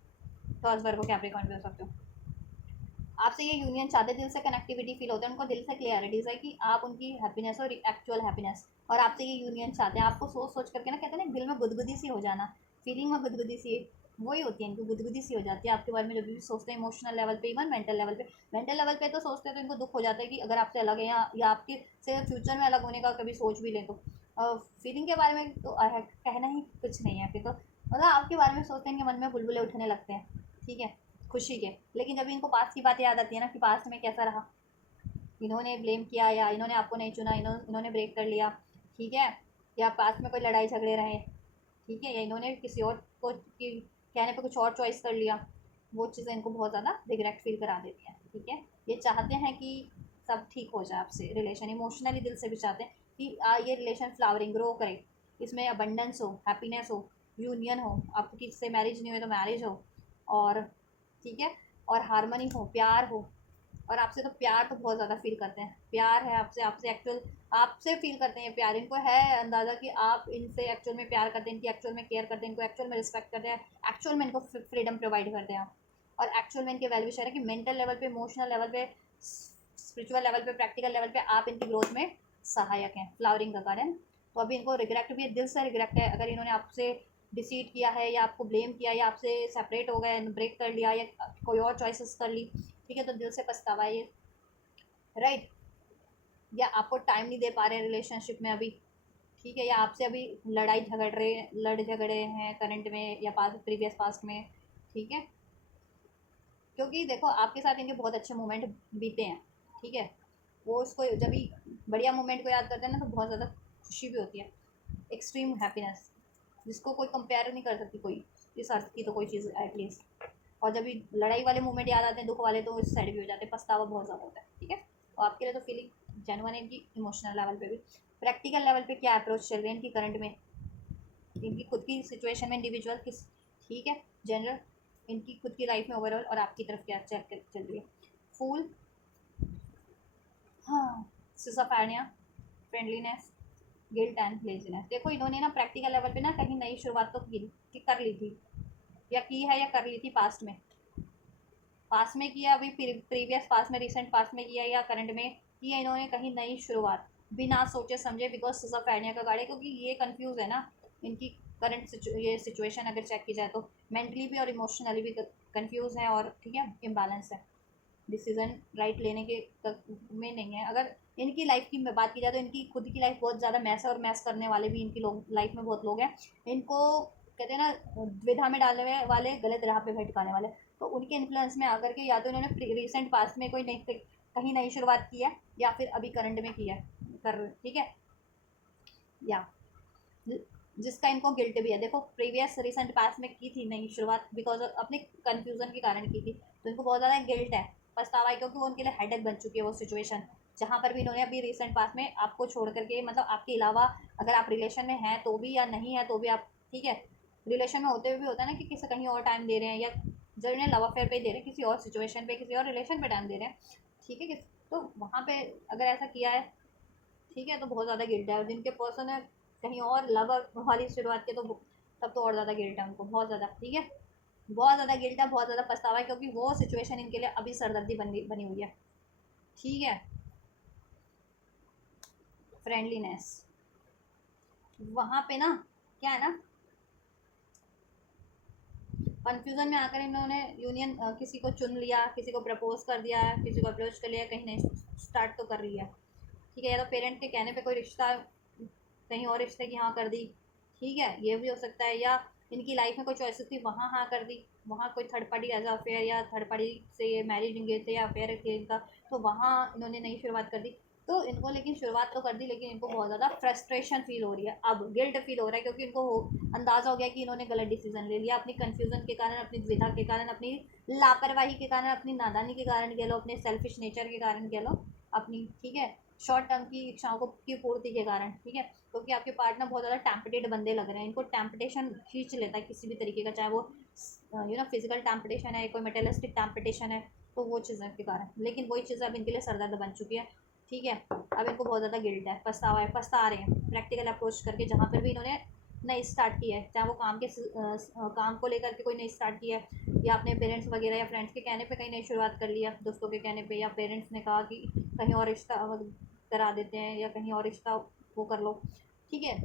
तो वर्गो कैप्रिकॉर्न भी हो सकते हो, आपसे ये यूनियन चाहते, दिल से कनेक्टिविटी फील होता है उनको, दिल से क्लियरिटीज है कि आप उनकी हैप्पीनेस और एक्चुअल हैप्पीनेस, और आपसे ये यूनियन चाहते हैं। आपको सोच सोच करके ना, कहते हैं ना दिल में गुदगुदी सी हो जाना, फीलिंग में गुदगुदी सी, वही होती है इनको, गुदगुदी सी हो जाती है आपके बारे में जब भी सोचते हैं, इमोशनल लेवल पे, इवन मेंटल लेवल पे। मेंटल लेवल पे तो सोचते हैं तो इनको दुख हो जाता है कि अगर आपसे अलग है, या आपके से फ्यूचर में अलग होने का कभी सोच भी लें तो। फीलिंग के बारे में तो कहना ही कुछ नहीं है फिर तो, मतलब आपके बारे में सोचते हैं कि मन में बुलबुले उठने लगते हैं, ठीक है, खुशी के। लेकिन जब इनको पास्ट की बातें याद आती है ना, कि पास्ट में कैसा रहा, इन्होंने ब्लेम किया, या इन्होंने आपको नहीं चुना, इन्होंने ब्रेक कर लिया, ठीक है, या पास्ट में कोई लड़ाई झगड़े रहे, ठीक है, या इन्होंने किसी और को की कहने पे कुछ और चॉइस कर लिया, वो चीज़ें इनको बहुत ज़्यादा रिग्रेट फील करा देती हैं, ठीक है। ये चाहते हैं कि सब ठीक हो जाए आपसे, रिलेशन इमोशनली दिल से भी चाहते हैं कि ये रिलेशन फ्लावरिंग ग्रो करे, इसमें अबंडेंस हो, हैप्पीनेस हो, यूनियन हो, आपको किसी से मैरिज नहीं हुई तो मैरिज हो, और ठीक है, और हारमोनी हो, प्यार हो। और आपसे तो प्यार तो बहुत ज़्यादा फील करते हैं, प्यार है आपसे, आपसे एक्चुअल, आपसे फील करते हैं प्यार, इनको है अंदाज़ा कि आप इनसे एक्चुअल में प्यार करते हैं, इनकी एक्चुअल में केयर करते हैं, इनको एक्चुअल में रिस्पेक्ट करते हैं, एक्चुअल में इनको फ्रीडम प्रोवाइड करते हैं आप। और एक्चुअल में इनके वैल्यू शेयर है कि मेंटल लेवल पे, इमोशनल लेवल पे, स्पिरिचुअल लेवल पे, प्रैक्टिकल लेवल पे आप इनकी ग्रोथ में सहायक हैं, फ्लावरिंग का कारण। तो अभी इनको रिग्रेट भी है, दिल से रिग्रेट है, अगर इन्होंने आपसे डिसीट किया है, या आपको ब्लेम किया, या आपसे सेपरेट हो गए, ब्रेक कर लिया, या कोई और चॉइसेस कर ली, ठीक है, तो दिल से पछतावा है ये, राइट। या आपको टाइम नहीं दे पा रहे हैं रिलेशनशिप में अभी, ठीक है, या आपसे अभी लड़ झगड़े हैं करंट में, या पास प्रीवियस पास्ट में, ठीक है। क्योंकि देखो आपके साथ इनके बहुत अच्छे मोमेंट बीते हैं, ठीक है, वो उसको जब भी बढ़िया मोमेंट को याद करते हैं ना, तो बहुत ज़्यादा खुशी भी होती है, एक्सट्रीम हैप्पीनेस, जिसको कोई कंपेयर नहीं कर सकती कोई, इस अर्थ की तो कोई चीज़ एटलीस्ट। और जब भी लड़ाई वाले मोमेंट याद आते हैं, दुख वाले, तो इस साइड भी हो जाते हैं, पछतावा बहुत ज़्यादा होता है, ठीक है। तो आपके लिए तो फीलिंग जेनुइन है इनकी, इमोशनल लेवल पे भी। प्रैक्टिकल लेवल पे क्या अप्रोच चल रही है इनकी करंट में, इनकी खुद की सिचुएशन में इंडिविजुअल किस, ठीक है, जनरल, इनकी खुद की लाइफ में ओवरऑल, और आपकी तरफ क्या चल रही है। फूल, हाँ, सिसोफेरेनिया, फ्रेंडलीनेस, गिल्ट एंड लेजीनेस। देखो इन्होंने ना प्रैक्टिकल लेवल पे ना कहीं नई शुरुआत तो की कर ली थी, या की है, या कर ली थी पास्ट में, पास में किया, अभी प्रीवियस पास में, रिसेंट पास में किया, या करंट में किया, इन्होंने कहीं नई शुरुआत बिना सोचे समझे, बिकॉज सिजोफ्रेनिया का गाड़ी, क्योंकि ये कंफ्यूज है ना इनकी करंट ये सिचुएशन अगर चेक की जाए तो, मेंटली भी और इमोशनली भी कंफ्यूज है, और ठीक है, इम्बैलेंस है, डिसीजन राइट लेने के में नहीं है। अगर इनकी लाइफ की बात की जाए तो इनकी खुद की लाइफ बहुत ज़्यादा मैस है, और मैस करने वाले भी इनकी लोग लाइफ में बहुत लोग हैं, इनको कहते हैं ना द्विधा में डालने वाले, गलत राह पे भटकाने वाले। तो उनके इन्फ्लुएंस में आकर के, या तो इन्होंने रिसेंट पास्ट में कोई नई कहीं नई शुरुआत की है, या फिर अभी करंट में की है, कर, ठीक है, या जिसका इनको गिल्ट भी है। देखो प्रीवियस रिसेंट पास्ट में की थी नई शुरुआत, बिकॉज अपने कन्फ्यूजन के कारण की थी, तो इनको बहुत ज़्यादा गिल्ट है, पछतावा है, क्योंकि वो उनके लिए हेडेक बन चुकी है वो सिचुएशन, जहाँ पर भी इन्होंने अभी रिसेंट पास्ट में आपको छोड़ करके, मतलब आपके अलावा अगर आप रिलेशन में हैं तो भी, या नहीं है तो भी आप, ठीक है, रिलेशन में होते हुए भी होता है ना कि किसी कहीं और टाइम दे रहे हैं, या जो इन्हें लव अफेयर पे दे रहे हैं, किसी और सिचुएशन पे, किसी और रिलेशन पे टाइम दे रहे हैं, ठीक है, तो वहाँ पे अगर ऐसा किया है, ठीक है, तो बहुत ज़्यादा गिल्ट है। और जिनके पर्सन है कहीं और लव वाली शुरुआत के, तो तब तो और ज़्यादा गिल्ट है उनको, बहुत ज़्यादा, ठीक है, बहुत ज़्यादा गिल्ट है, बहुत ज़्यादा पछतावा है, क्योंकि वो सिचुएशन इनके लिए अभी सरदर्दी बनी हुई है, ठीक है। फ्रेंडलीनेस, वहाँ पे ना क्या है ना, कंफ्यूजन में आकर इन्होंने यूनियन, किसी को चुन लिया, किसी को प्रपोज कर दिया, किसी को अप्रोच कर लिया, कहीं नहीं स्टार्ट तो कर लिया, ठीक है, या तो पेरेंट के कहने पे कोई रिश्ता कहीं और रिश्ते की हाँ कर दी, ठीक है, ये भी हो सकता है। या इनकी लाइफ में कोई चॉइसेस थी, वहाँ हाँ कर दी, वहाँ कोई थर्ड पार्टी एज अफेयर, या थर्ड पार्टी से ये मैरिज इंगेज थे, या अफेयर थे इनका, तो वहाँ इन्होंने नई शुरुआत कर दी। तो इनको लेकिन शुरुआत तो कर दी, लेकिन इनको बहुत ज़्यादा फ्रस्ट्रेशन फील हो रही है, अब गिल्ट फील हो रहा है, क्योंकि इनको अंदाज़ा हो गया कि इन्होंने गलत डिसीजन ले लिया, अपनी कन्फ्यूज़न के कारण, अपनी द्विधा के कारण, अपनी लापरवाही के कारण, अपनी नादानी के कारण कह लो, अपने सेल्फिश नेचर के कारण कह लो, अपनी, ठीक है, शॉर्ट टर्म की इच्छाओं को की पूर्ति के कारण, ठीक है, क्योंकि आपके पार्टनर बहुत ज़्यादा टैम्पटेड बंदे लग रहे हैं, इनको टैम्पटेशन खींच लेता है किसी भी तरीके का, चाहे वो फिजिकल टैम्पटेशन है, कोई मेटेलिस्टिक टैम्पटेशन है, तो वो चीज़ें के कारण। लेकिन वही चीज़ें अब इनके लिए सरदर्द बन चुकी है, ठीक है, अब इनको बहुत ज़्यादा गिल्ट है, पछतावा है, पछता रहे हैं प्रैक्टिकल अप्रोच करके, जहाँ पर भी इन्होंने नई स्टार्ट की है, चाहे वो काम को लेकर के कोई नई स्टार्ट की है, या अपने पेरेंट्स वगैरह या फ्रेंड्स के कहने पे कहीं नई शुरुआत कर लिया, दोस्तों के कहने पे, या पेरेंट्स ने कहा कि कहीं और रिश्ता करा देते हैं या कहीं और रिश्ता वो कर लो, ठीक है।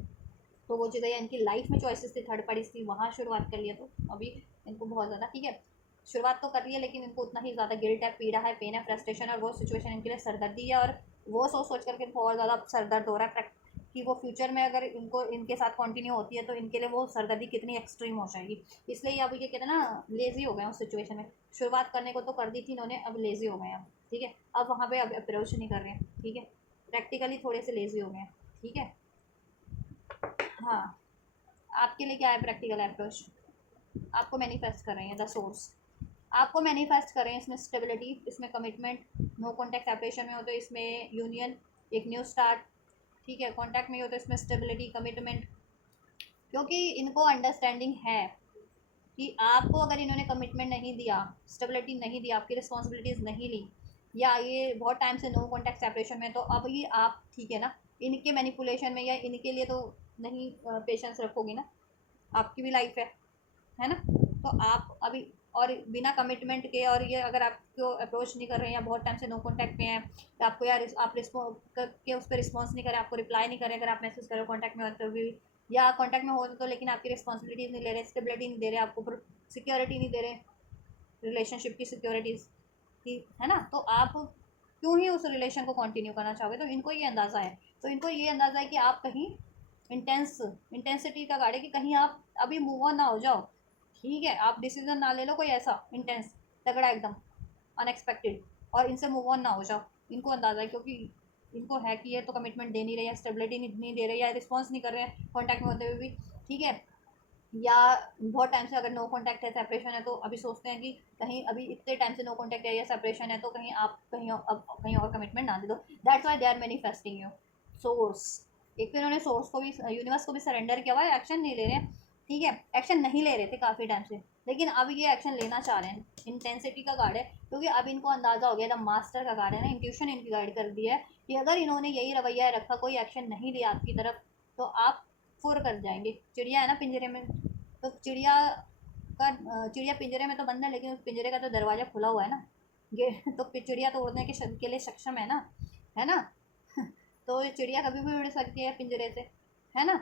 तो वो जगह इनकी लाइफ में चॉइसेस थी, थर्ड पार्टीज थी, वहाँ शुरुआत कर लिया, तो अभी इनको बहुत ज़्यादा, ठीक है, शुरुआत तो कर रही है, लेकिन इनको उतना ही ज़्यादा गिल्ट है, पीड़ा है, पेन है, फ्रस्ट्रेशन, और वो सिचुएशन इनके लिए सरदर्दी है, और वो सोच सोच करके इनको और ज़्यादा सरदर्द हो रहा है कि वो फ्यूचर में अगर इनको इनके साथ कंटिन्यू होती है तो इनके लिए वो सरदर्दी कितनी एक्सट्रीम हो जाएगी। इसलिए अब ये कहते हैं ना, लेज़ी हो गए उस सिचुएशन में, शुरुआत करने को तो कर दी थी इन्होंने, अब लेज़ी हो गए अब, ठीक है, अब वहाँ पे अब अप्रोच नहीं कर रहे हैं, ठीक है, प्रैक्टिकली थोड़े से लेज़ी हो गए हैं, ठीक है। हाँ, आपके लिए क्या है प्रैक्टिकल अप्रोच? आपको मैनिफेस्ट कर रहे हैं द सोर्स, आपको मैनिफेस्ट कर रहे हैं इसमें स्टेबिलिटी, इसमें कमिटमेंट, नो कॉन्टैक्ट सेपरेशन में हो तो इसमें यूनियन, एक न्यू स्टार्ट, ठीक है, कॉन्टैक्ट में हो तो इसमें स्टेबिलिटी, कमिटमेंट, क्योंकि इनको अंडरस्टैंडिंग है कि आपको अगर इन्होंने कमिटमेंट नहीं दिया, स्टेबिलिटी नहीं दी, आपकी रिस्पॉन्सिबिलिटीज़ नहीं ली, या ये बहुत टाइम से नो कॉन्टैक्ट सेपरेशन में, तो अब ये आप, ठीक है ना, इनके मैनिपुलेशन में या इनके लिए तो नहीं पेशेंस रखोगी ना, आपकी भी लाइफ है ना, तो आप अभी, और बिना कमिटमेंट के, और ये अगर आपको अप्रोच नहीं कर रहे हैं या बहुत टाइम से नो कॉन्टैक्ट में हैं, या आपको यार आप के उस पर रिस्पॉन्स नहीं करें, आपको रिप्लाई नहीं करें, अगर आप मैसेज करो कॉन्टैक्ट में होते हुए, या कॉन्टैक्ट में हो तो लेकिन आपकी रिस्पॉन्सिबिलिटीज़ नहीं ले रहे, स्टेबिलिटी नहीं दे रहे, आपको सिक्योरिटी नहीं दे रहे, रिलेशनशिप की सिक्योरिटीज़ की, है ना, तो आप क्यों ही उस रिलेशन को कंटिन्यू करना चाहोगे? तो इनको ये अंदाज़ा है, तो इनको ये अंदाज़ा है कि आप कहीं इंटेंसिटी का गाड़े, कि कहीं आप अभी मूव ऑन ना हो जाओ, ठीक है, आप डिसीजन ना ले लो कोई ऐसा इंटेंस तगड़ा एकदम अनएक्सपेक्टेड, और इनसे मूव ऑन ना हो जाओ, इनको अंदाज़ा है, क्योंकि इनको है कि ये तो कमिटमेंट दे नहीं रहे, या स्टेबिलिटी नहीं दे रहे, या रिस्पॉन्स नहीं कर रहे हैं कॉन्टैक्ट में होते हुए भी, ठीक है, या बहुत टाइम से अगर नो कॉन्टैक्ट है, सेपरेशन है, तो अभी सोचते हैं कि कहीं अभी इतने टाइम से नो कॉन्टैक्ट है या सेपरेशन है, तो कहीं आप कहीं और कमिटमेंट ना दे दो, that's why they are manifesting you source. एक तो इन्होंने सोर्स को भी, यूनिवर्स को भी सरेंडर किया हुआ है, एक्शन नहीं ले रहे हैं, ठीक है, एक्शन नहीं ले रहे थे काफ़ी टाइम से, लेकिन अब ये एक्शन लेना चाह रहे हैं, इंटेंसिटी का गार्ड है, क्योंकि अब इनको अंदाज़ा हो गया, द मास्टर का गार्ड है ना, इंट्यूशन इनकी गाइड कर दिया है कि अगर इन्होंने यही रवैया रखा, कोई एक्शन नहीं लिया आपकी तरफ, तो आप फुर कर जाएंगे। चिड़िया है ना पिंजरे में, तो चिड़िया पिंजरे में तो बंद है, लेकिन उस पिंजरे का तो दरवाज़ा खुला हुआ है ना, गेट तो चिड़िया तो उड़ने के लिए सक्षम है ना, है ना तो ये चिड़िया कभी भी उड़ सकती है पिंजरे से, है ना,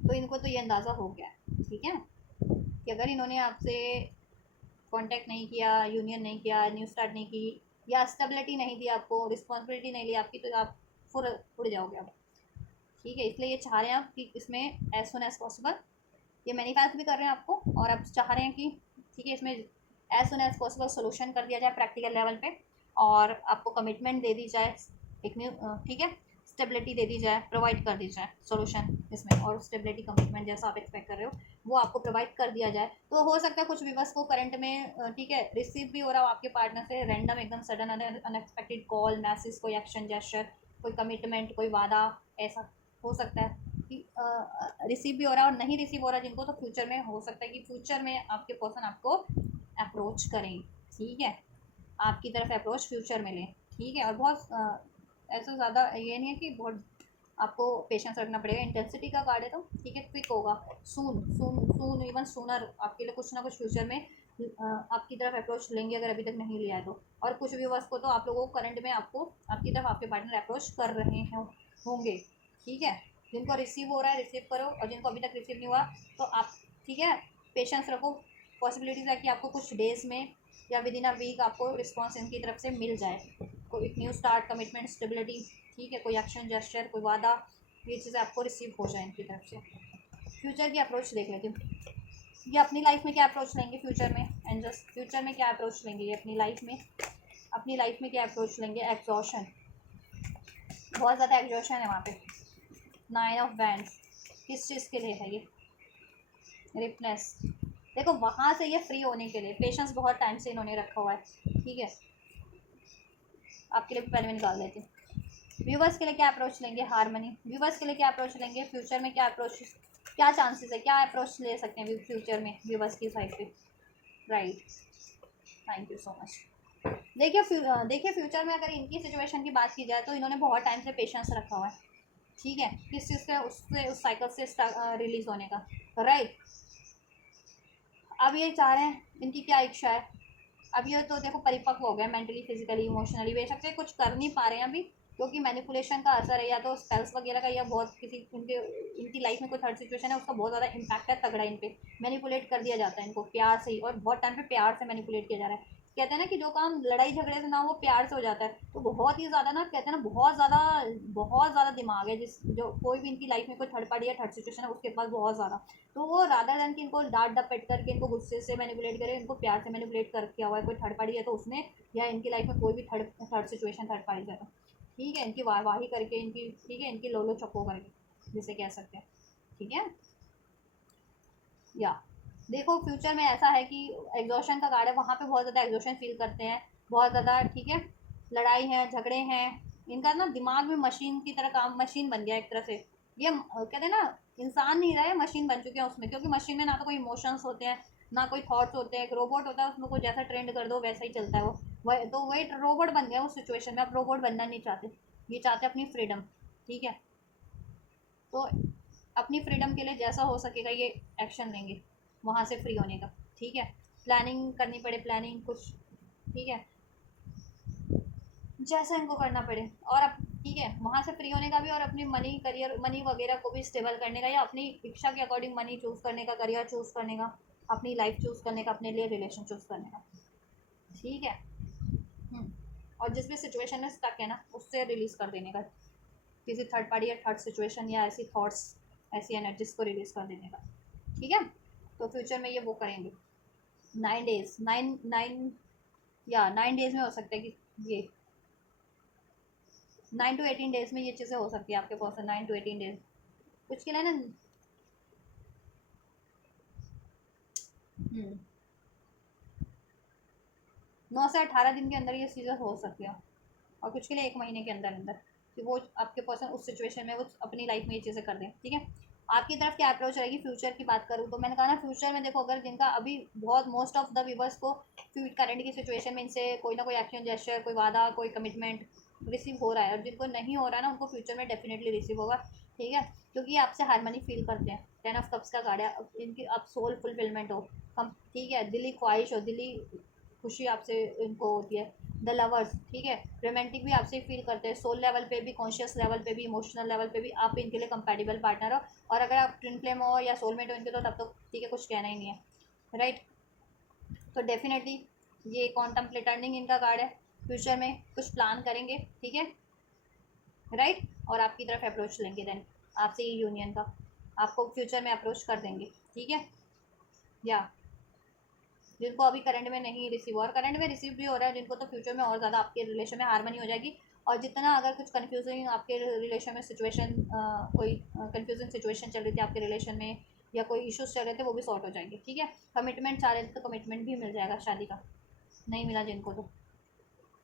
तो इनको तो ये अंदाज़ा हो गया है, ठीक है, कि अगर इन्होंने आपसे कांटेक्ट नहीं किया, यूनियन नहीं किया, न्यू स्टार्ट नहीं की, या स्टेबिलिटी नहीं दी आपको, रिस्पॉन्सिबिलिटी नहीं ली आपकी, तो आप फुर उड़ जाओगे अब, ठीक है, इसलिए ये चाह रहे हैं आप कि इसमें एज सुन एज पॉसिबल, ये मैनिफेस्ट भी कर रहे हैं आपको, और अब चाह रहे हैं कि ठीक है, इसमें as soon as possible solution कर दिया जाए प्रैक्टिकल लेवल पे, और आपको कमिटमेंट दे दी जाए, एक न्यू, ठीक है, स्टेबिलिटी दे दी जाए, प्रोवाइड कर दी जाए सोल्यूशन इसमें, और स्टेबिलिटी कमिटमेंट जैसा आप एक्सपेक्ट कर रहे हो वो आपको प्रोवाइड कर दिया जाए, तो हो सकता है कुछ व्यूवर्स को करंट में, ठीक है, रिसीव भी हो रहा हो आपके पार्टनर से रैंडम एकदम सडन अनएक्सपेक्टेड कॉल, मैसेज, कोई एक्शन जेस्चर, कोई कमिटमेंट, कोई वादा, ऐसा हो सकता है कि रिसीव भी हो रहा है, और नहीं रिसीव हो रहा जिनको, तो फ्यूचर में हो सकता है कि फ्यूचर में आपके पर्सन आपको अप्रोच करें, ठीक है, आपकी तरफ अप्रोच फ्यूचर में लें, ठीक है, और बहुत ऐसा ज़्यादा ये नहीं है कि बहुत आपको पेशेंस रखना पड़ेगा, इंटेंसिटी का कार्ड है तो ठीक है, क्विक होगा, सून सून सून इवन सूनर आपके लिए कुछ ना कुछ फ्यूचर में आपकी तरफ अप्रोच लेंगे, अगर अभी तक नहीं लिया है तो, और कुछ व्यूवर्स को तो आप लोगों को करंट में आपको आपकी तरफ आपके पार्टनर अप्रोच कर रहे हैं होंगे, ठीक है, जिनको रिसीव हो रहा है रिसीव करो, और जिनको अभी तक रिसीव नहीं हुआ तो आप, ठीक है, पेशेंस रखो, पॉसिबिलिटीज़ है कि आपको कुछ डेज़ में या विद इन अ वीक आपको रिस्पॉन्स इनकी तरफ से मिल जाए, कोई न्यू स्टार्ट, कमिटमेंट, स्टेबिलिटी, ठीक है, कोई एक्शन जेस्चर, कोई वादा, ये चीज़ें आपको रिसीव हो जाए इनकी तरफ से। फ्यूचर की अप्रोच देख लेती हूँ, ये अपनी लाइफ में क्या अप्रोच लेंगे फ्यूचर में, एंजल्स फ्यूचर में क्या अप्रोच लेंगे ये अपनी लाइफ में क्या अप्रोच लेंगे, एग्जॉशन, बहुत ज़्यादा एग्जॉशन है वहाँ पे, 9 ऑफ वैंड्स, किस चीज़ के लिए है ये, रिपनेस, देखो वहाँ से ये फ्री होने के लिए पेशेंस बहुत टाइम से इन्होंने रखा हुआ है, ठीक है, आपके लिए पहले मैं निकाल देती हूँ। व्यूवर्स के लिए क्या अप्रोच लेंगे, हारमनी, व्यूवर्स के लिए क्या अप्रोच लेंगे फ्यूचर में, क्या अप्रोच, क्या चांसेस है, क्या अप्रोच ले सकते हैं फ्यूचर में व्यूवर्स की साइड पे, right, thank you so much. देखिए फ्यूचर में अगर इनकी सिचुएशन की बात की जाए तो इन्होंने बहुत टाइम से पेशेंस रखा हुआ है, ठीक है, किस चीज़ का उससे उस साइकिल से रिलीज होने का, राइट। अब ये चाह रहे हैं, इनकी क्या इच्छा है, अब ये तो देखो परिपक्व हो गए मेंटली, फिजिकली, इमोशनली, बेशक से कुछ कर नहीं पा रहे हैं अभी, क्योंकि मैनिपुलेशन का असर है, या तो स्पेल्स वगैरह का, या बहुत किसी इनके इनकी लाइफ में कोई थर्ड सिचुएशन है उसका बहुत ज़्यादा इम्पैक्ट है तगड़ा इन पे, मैनिपुलेट कर दिया जाता है इनको प्यार से ही, और बहुत टाइम पे प्यार से मैनिपुलेट किया जा रहा है। कहते हैं ना कि जो काम लड़ाई झगड़े से ना वो प्यार से हो जाता है, तो बहुत ही ज़्यादा ना, कहते हैं ना, बहुत ज़्यादा दिमाग है, जिस जो कोई भी इनकी लाइफ में कोई थर्ड पार्टी या थर्ड सिचुएशन है उसके पास बहुत ज़्यादा, तो वो रादर देन कि इनको डांट डपट करके इनको गुस्से से मैनिपुलेट करे, इनको प्यार से मैनिपुलेट कर किया हुआ है, कोई थर्ड पार्टी है तो उसने, या इनकी लाइफ में कोई भी third third situation third party है तो, ठीक है, इनकी वाहवाही करके, इनकी, ठीक है, इनकी लोलो चप्पो करके, जिसे कह सकते हैं, ठीक है। या देखो फ्यूचर में ऐसा है कि एग्जॉशन का कार्ड है, वहाँ पे बहुत ज़्यादा एग्जॉशन फील करते हैं, बहुत ज़्यादा, ठीक है, लड़ाई है, झगड़े हैं, इनका ना दिमाग में मशीन की तरह काम, मशीन बन गया एक तरह से, ये कहते हैं ना, इंसान नहीं रहे, मशीन बन चुके हैं उसमें, क्योंकि मशीन में ना तो कोई इमोशंस होते हैं, ना कोई थॉट्स होते हैं, एक रोबोट होता है, उसमें को जैसा ट्रेंड कर दो वैसा ही चलता है वो, वह तो वही रोबोट बन गया उस सिचुएशन में, अब रोबोट बनना नहीं चाहते, ये चाहते अपनी फ्रीडम, ठीक है, तो अपनी फ्रीडम के लिए जैसा हो सकेगा ये एक्शन लेंगे वहाँ से फ्री होने का, ठीक है, प्लानिंग करनी पड़े, प्लानिंग कुछ, ठीक है, जैसा इनको करना पड़े, और अब, ठीक है, वहाँ से फ्री होने का भी, और अपनी मनी, करियर, मनी वगैरह को भी स्टेबल करने का, या अपनी इच्छा के अकॉर्डिंग मनी चूज़ करने का, करियर चूज़ करने का, अपनी लाइफ चूज़ करने का, अपने लिए रिलेशन चूज़ करने का, ठीक है। और जिस भी सिचुएशन में स्टक है ना उससे रिलीज कर देने का, किसी थर्ड पार्टी या थर्ड सिचुएशन या ऐसी थॉट्स, ऐसी एनर्जीज को रिलीज कर देने का, ठीक है। तो फ्यूचर में ये वो करेंगे, 9 डेज, 9 9, या 9 डेज में हो सकता है कि ये 9 to 18 डेज में ये चीज़ें हो सकती है आपके पास, 9 to 18 डेज कुछ के लिए ना। 9 से 18 दिन के अंदर ये चीज़ें हो सकती है, और कुछ के लिए 1 महीने के अंदर अंदर, कि वो आपके पर्सन उस सिचुएशन में वो अपनी लाइफ में ये चीज़ें कर दें, ठीक है। आपकी तरफ क्या अप्रोच रहेगी फ्यूचर की बात करूँ तो, मैंने कहा ना फ्यूचर में देखो, अगर जिनका अभी बहुत मोस्ट ऑफ द व्यूवर्स को करंट की सिचुएशन में इनसे कोई ना कोई एक्शन, जेस्चर, कोई वादा, कोई कमिटमेंट रिसीव हो रहा है, और जिनको नहीं हो रहा है ना उनको फ्यूचर में डेफिनेटली रिसीव होगा, ठीक है, क्योंकि ये आपसे हारमनी फील करते हैं, 10 ऑफ कप्स का कार्ड है, इनकी अब सोल फुलफिलमेंट हो, हम, ठीक है, दिली ख्वाहिश हो, दिली खुशी आपसे इनको होती है, द लवर्स, ठीक है, रोमांटिक भी आपसे फील करते हैं, सोल लेवल पे भी, कॉन्शियस लेवल पे भी, इमोशनल लेवल पे भी आप इनके लिए कंपैटिबल पार्टनर हो, और अगर आप ट्विन फ्लेम हो या सोलमेट हो इनके, तो तब तो ठीक है, कुछ कहना ही नहीं है, राइट। तो डेफिनेटली ये कॉन्टम्पलेट टर्निंग इनका कार्ड है, फ्यूचर में कुछ प्लान करेंगे, ठीक है, राइट, और आपकी तरफ अप्रोच लेंगे, देन आपसे ये यूनियन का आपको फ्यूचर में अप्रोच कर देंगे, ठीक है। या जिनको अभी करंट में नहीं रिसीव, और करंट में रिसीव भी हो रहा है जिनको, तो फ्यूचर में और ज़्यादा आपके रिलेशन में हारमनी हो जाएगी, और जितना अगर कुछ कन्फ्यूजिंग आपके रिलेशन में सिचुएशन, कोई कन्फ्यूजिंग सिचुएशन चल रही थी आपके रिलेशन में, या कोई इश्यूज चल रहे थे वो भी सॉर्ट हो जाएंगे, ठीक है। कमिटमेंट चाह रहे थे तो कमिटमेंट भी मिल जाएगा शादी का, नहीं मिला जिनको तो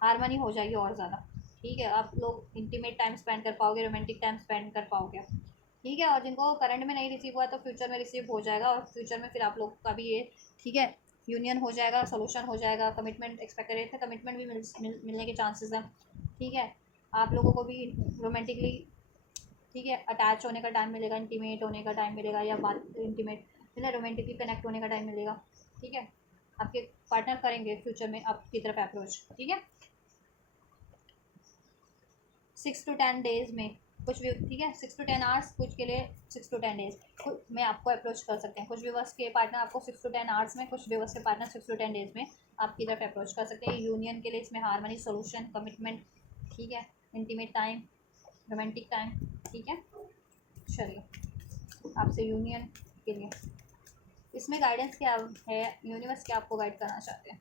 हारमनी हो जाएगी और ज़्यादा, ठीक है, आप लोग इंटीमेट टाइम स्पेंड कर पाओगे, रोमांटिक टाइम स्पेंड कर पाओगे, ठीक है। और जिनको करंट में नहीं रिसीव हुआ तो फ्यूचर में रिसीव हो जाएगा, और फ्यूचर में फिर आप लोग का भी ये, ठीक है, यूनियन हो जाएगा, सोल्यूशन हो जाएगा, कमिटमेंट एक्सपेक्ट कर रहे थे, कमिटमेंट भी मिलने के चांसेस हैं, ठीक है। आप लोगों को भी रोमांटिकली, ठीक है, अटैच होने का टाइम मिलेगा, इंटीमेट होने का टाइम मिलेगा, या बात इंटीमेट मतलब रोमांटिकली कनेक्ट होने का टाइम मिलेगा, ठीक है। आपके पार्टनर करेंगे फ्यूचर में आपकी तरफ अप्रोच, ठीक है, 6 to 10 डेज में कुछ भी, ठीक है, 6 to 10 आवर्स कुछ के लिए, 6 to 10 डेज में आपको अप्रोच कर सकते हैं, कुछ व्यूवर्स के पार्टनर आपको 6 to 10 आवर्स में, कुछ व्यूवर्स के पार्टनर 6 to 10 डेज में आपकी तरफ अप्रोच कर सकते हैं, यूनियन के लिए इसमें हारमनी, सोल्यूशन, कमिटमेंट, ठीक है, इंटीमेट टाइम, रोमांटिक टाइम, ठीक है। चलिए आपसे यूनियन के लिए इसमें गाइडेंस क्या है, यूनिवर्स क्या आपको गाइड करना चाहते हैं।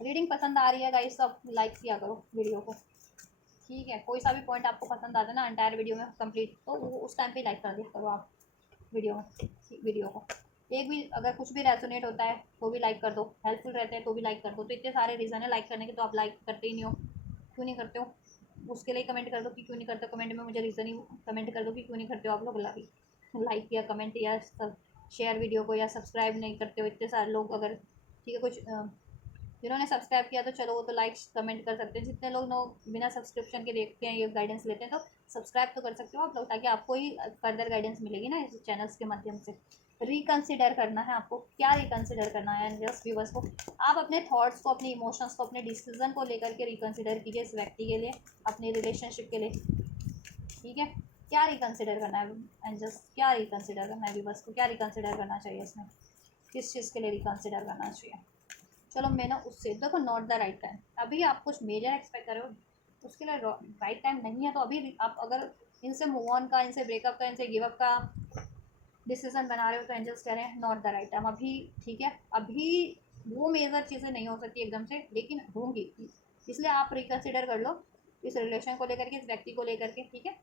रीडिंग पसंद आ रही है गाइस तो आप लाइक किया करो वीडियो को, ठीक है, कोई सा भी पॉइंट आपको पसंद आता है ना एंटायर वीडियो में कंप्लीट, तो वो उस टाइम पे लाइक कर दिया करो आप वीडियो में, वीडियो को, एक भी अगर कुछ भी रेजोनेट होता है तो भी लाइक कर दो, हेल्पफुल रहते हैं तो भी लाइक कर दो, तो इतने सारे रीज़न है लाइक करने के, तो आप लाइक करते ही नहीं हो, क्यों नहीं करते हो, उसके लिए कमेंट कर दो कि क्यों नहीं करते हो, कमेंट में मुझे रीज़न ही कमेंट कर दो कि क्यों नहीं करते हो आप लोग लाइक या कमेंट या शेयर वीडियो को, या सब्सक्राइब नहीं करते हो, इतने सारे लोग अगर, ठीक है, कुछ जिन्होंने सब्सक्राइब किया तो चलो वो तो लाइक कमेंट कर सकते हैं, जितने लोग बिना सब्सक्रिप्शन के देखते हैं ये गाइडेंस लेते हैं तो सब्सक्राइब तो कर सकते हो आप लोग, ताकि आपको ही फर्दर गाइडेंस मिलेगी ना इस चैनल्स के माध्यम से। रिकंसिडर करना है आपको, क्या रिकंसिडर करना है जस्ट व्यूवर्स को, आप अपने थॉट्स को, अपने इमोशंस को, अपने डिसीजन को लेकर के रिकंसिडर कीजिए इस व्यक्ति के लिए, अपने रिलेशनशिप के लिए, ठीक है। क्या रिकंसिडर करना है एंड जस्ट क्या रिकंसिडर करना है व्यूवर्स को, क्या रिकंसिडर करना चाहिए इसमें, किस चीज़ के लिए रिकंसिडर करना चाहिए। चलो मैं ना उससे देखो, नॉट द राइट टाइम, अभी आप कुछ मेजर एक्सपेक्ट करो उसके लिए राइट टाइम नहीं है, तो अभी आप अगर इनसे मूव ऑन का, इनसे ब्रेकअप का, इनसे गिव अप का डिसीजन बना रहे हो तो एंजल्स कह रहे हैं नॉट द राइट टाइम अभी, ठीक है। अभी वो मेजर चीज़ें नहीं हो सकती एकदम से, लेकिन होंगी, इसलिए आप रिकंसिडर कर लो इस रिलेशन को लेकर के, इस व्यक्ति को लेकर के, ठीक है।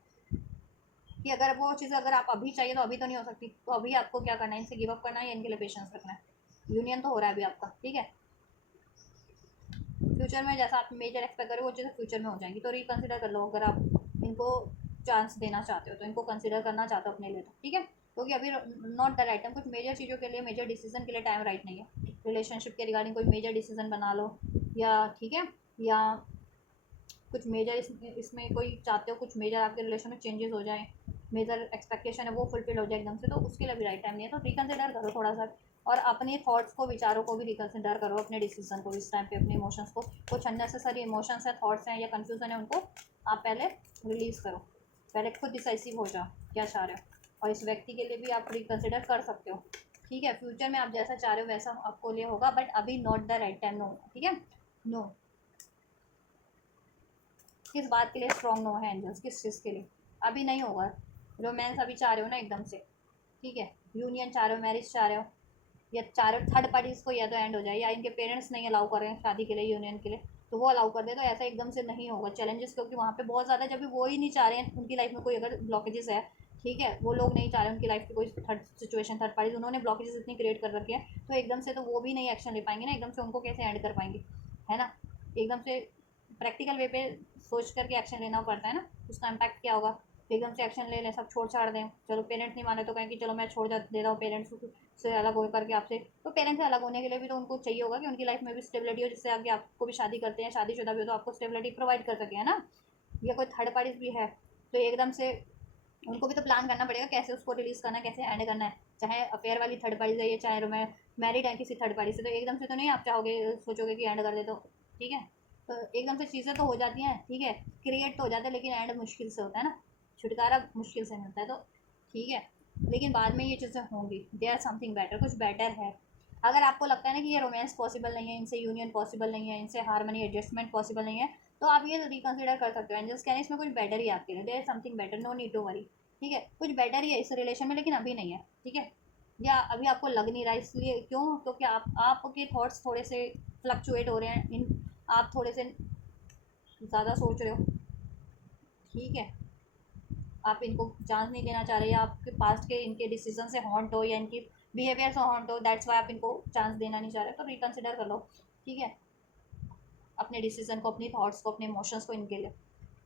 कि अगर वो चीज़ अगर आप अभी चाहिए तो अभी तो नहीं हो सकती, तो अभी आपको क्या करना है, इनसे गिव अप करना है या इनके लिए पेशेंस रखना है। यूनियन तो हो रहा है अभी आपका, ठीक है। फ्यूचर में जैसा आप मेजर एक्सपेक्ट करो वो चीज़ें फ्यूचर में हो जाएंगी, तो रिकंसिडर कर लो अगर आप इनको चांस देना चाहते हो, तो इनको कंसिडर करना चाहते हो अपने लिए, तो ठीक है। क्योंकि अभी नॉट द राइट टाइम, कुछ मेजर चीज़ों के लिए, मेजर डिसीजन के लिए टाइम राइट नहीं है। रिलेशनशिप के रिगार्डिंग कोई मेजर डिसीजन बना लो, या ठीक है, या कुछ मेजर इसमें कोई चाहते हो कुछ मेजर आपके रिलेशन में चेंजेस हो जाए, मेजर एक्सपेक्टेशन है वो फुलफिल हो जाए एकदम से, तो उसके लिए भी राइट टाइम नहीं है। तो रिकंसिडर करो थोड़ा सा, और अपने थॉट्स को, विचारों को भी रिकंसिडर करो, अपने डिसीजन को इस टाइम पे, अपने इमोशंस को, कुछ अननेसेसरी इमोशंस हैं, थॉट्स हैं या कन्फ्यूजन है, उनको आप पहले रिलीज़ करो, पहले खुद डिसाइसिव हो जाओ क्या चाह रहे हो, और इस व्यक्ति के लिए भी आप रिकंसिडर कर सकते हो, ठीक है। फ्यूचर में आप जैसा चाह रहे हो वैसा आपको लिए होगा, बट अभी not the right time, no, ठीक है। नो, किस बात के लिए स्ट्रॉन्ग नो है एंजल्स, किस चीज़ के लिए अभी नहीं होगा। रोमांस अभी चाह रहे हो ना एकदम से, ठीक है। यूनियन चाह रहे हो, मैरिज चाह रहे हो, या चाह रहे हो थर्ड पार्टीज को, या तो एंड हो जाए, या इनके पेरेंट्स नहीं अलाउ कर रहे हैं शादी के लिए, यूनियन के लिए, तो वो अलाउ कर दे, तो ऐसा एकदम से नहीं होगा। चैलेंजेस क्योंकि वहाँ पे बहुत ज़्यादा, जब भी वो ही नहीं चाह रहे हैं उनकी लाइफ में कोई अगर ब्लॉकेजेस है, ठीक है, वो लोग नहीं चाह रहे उनकी लाइफ की कोई थर्ड सिचुएशन, थर्ड पार्टीज, उन्होंने ब्लॉकेजेस इतनी क्रिएट कर रखे हैं, तो एकदम से तो वो भी नहीं एक्शन ले पाएंगे ना, एकदम से उनको कैसे एंड कर पाएंगे, है ना। एकदम से प्रैक्टिकल वे पे सोच करके एक्शन लेना पड़ता है ना, उसका इम्पैक्ट क्या होगा। एकदम से एक्शन ले लें, सब छोड़ छाड़ दें, चलो पेरेंट्स नहीं माने तो कहें कि चलो मैं छोड़ दे रहा हूँ पेरेंट्स से अलग हो करके आपसे, तो पेरेंट्स से अलग होने के लिए भी तो उनको चाहिए होगा कि उनकी लाइफ में भी स्टेबिलिटी हो, जिससे आगे आपको भी शादी करते हैं, शादीशुदा भी हो तो आपको स्टेबिलिटी प्रोवाइड कर सके, है ना। या कोई थर्ड पार्टीज भी है तो एकदम से उनको भी तो प्लान करना पड़ेगा कैसे उसको रिलीज़ करना है, कैसे एंड करना है, चाहे अफेयर वाली थर्ड पार्टी है, चाहे मैरिड है किसी थर्ड पार्टी से, तो एकदम से तो नहीं आप चाहोगे, सोचोगे कि एंड कर दे, तो ठीक है। तो एकदम से चीज़ें तो हो जाती हैं, ठीक है, क्रिएट तो हो जाता है, लेकिन एंड मुश्किल से होता है ना, छुटकारा मुश्किल से मिलता है, तो ठीक है। लेकिन बाद में ये चीज़ें होंगी, दे आर समथिंग बेटर, कुछ बेटर है। अगर आपको लगता है ना कि ये रोमांस पॉसिबल नहीं है, इनसे यूनियन पॉसिबल नहीं है, इनसे हारमनी एडजस्टमेंट पॉसिबल नहीं है, तो आप ये रिकंसिडर कर सकते हो, एंजल्स कह रहे हैं इसमें कुछ बेटर ही आपके लिए, there something better, no need to worry, ठीक है। कुछ बेटर ही है इस रिलेशन में, लेकिन अभी नहीं है, ठीक है। या अभी आपको लग नहीं रहा, इसलिए क्यों, क्योंकि आपके थॉट्स थोड़े से फ्लक्चुएट हो रहे हैं, इन आप थोड़े से ज़्यादा सोच रहे हो, ठीक है। आप इनको चांस नहीं देना चाह रहे, या आपके पास्ट के इनके डिसीजन से हॉन्ट हो, या इनकी बिहेवियर से हॉन्ट हो, दैट्स वाई आप इनको चांस देना नहीं चाह रहे, तो रिकंसिडर कर लो, ठीक है, अपने डिसीजन को, अपनी थॉट्स को, अपने इमोशंस को इनके लिए।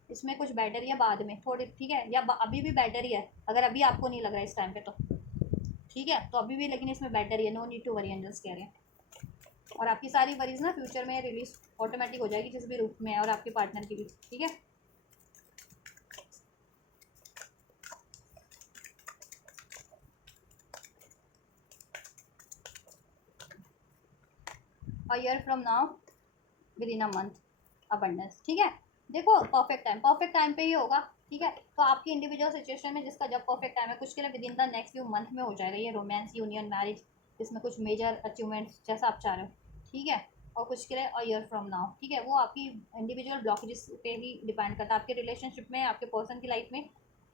इसमें कुछ बेटर या बाद में थोड़ी, ठीक है, या अभी भी बेटर ही है, अगर अभी आपको नहीं लग रहा है इस टाइम पे, तो ठीक है, तो अभी भी लेकिन इसमें बेटर ही है, no need to worry, angels कह रहे हैं। और आपकी सारी वरीज ना फ्यूचर में रिलीज ऑटोमेटिक हो जाएगी, जिस भी रूप में है, और आपके पार्टनर की भी, ठीक है। A year from now, with in a month, abundance, ठीक है। देखो परफेक्ट टाइम पे ही होगा, ठीक है। तो आपकी इंडिविजुअल सिचुएशन में जिसका जब परफेक्ट टाइम है, कुछ के लिए with in the next few month में हो जाएगा ये रोमांस, यूनियन, मैरिज, इसमें कुछ मेजर अचीवमेंट्स जैसा आप चाह रहे हो, ठीक है। और कुछ के लिए अ ईयर फ्रॉम नाउ, ठीक है, वो आपकी इंडिविजुअल ब्लॉकेजेस पे भी डिपेंड करता है, आपके रिलेशनशिप में, आपके पर्सन की लाइफ में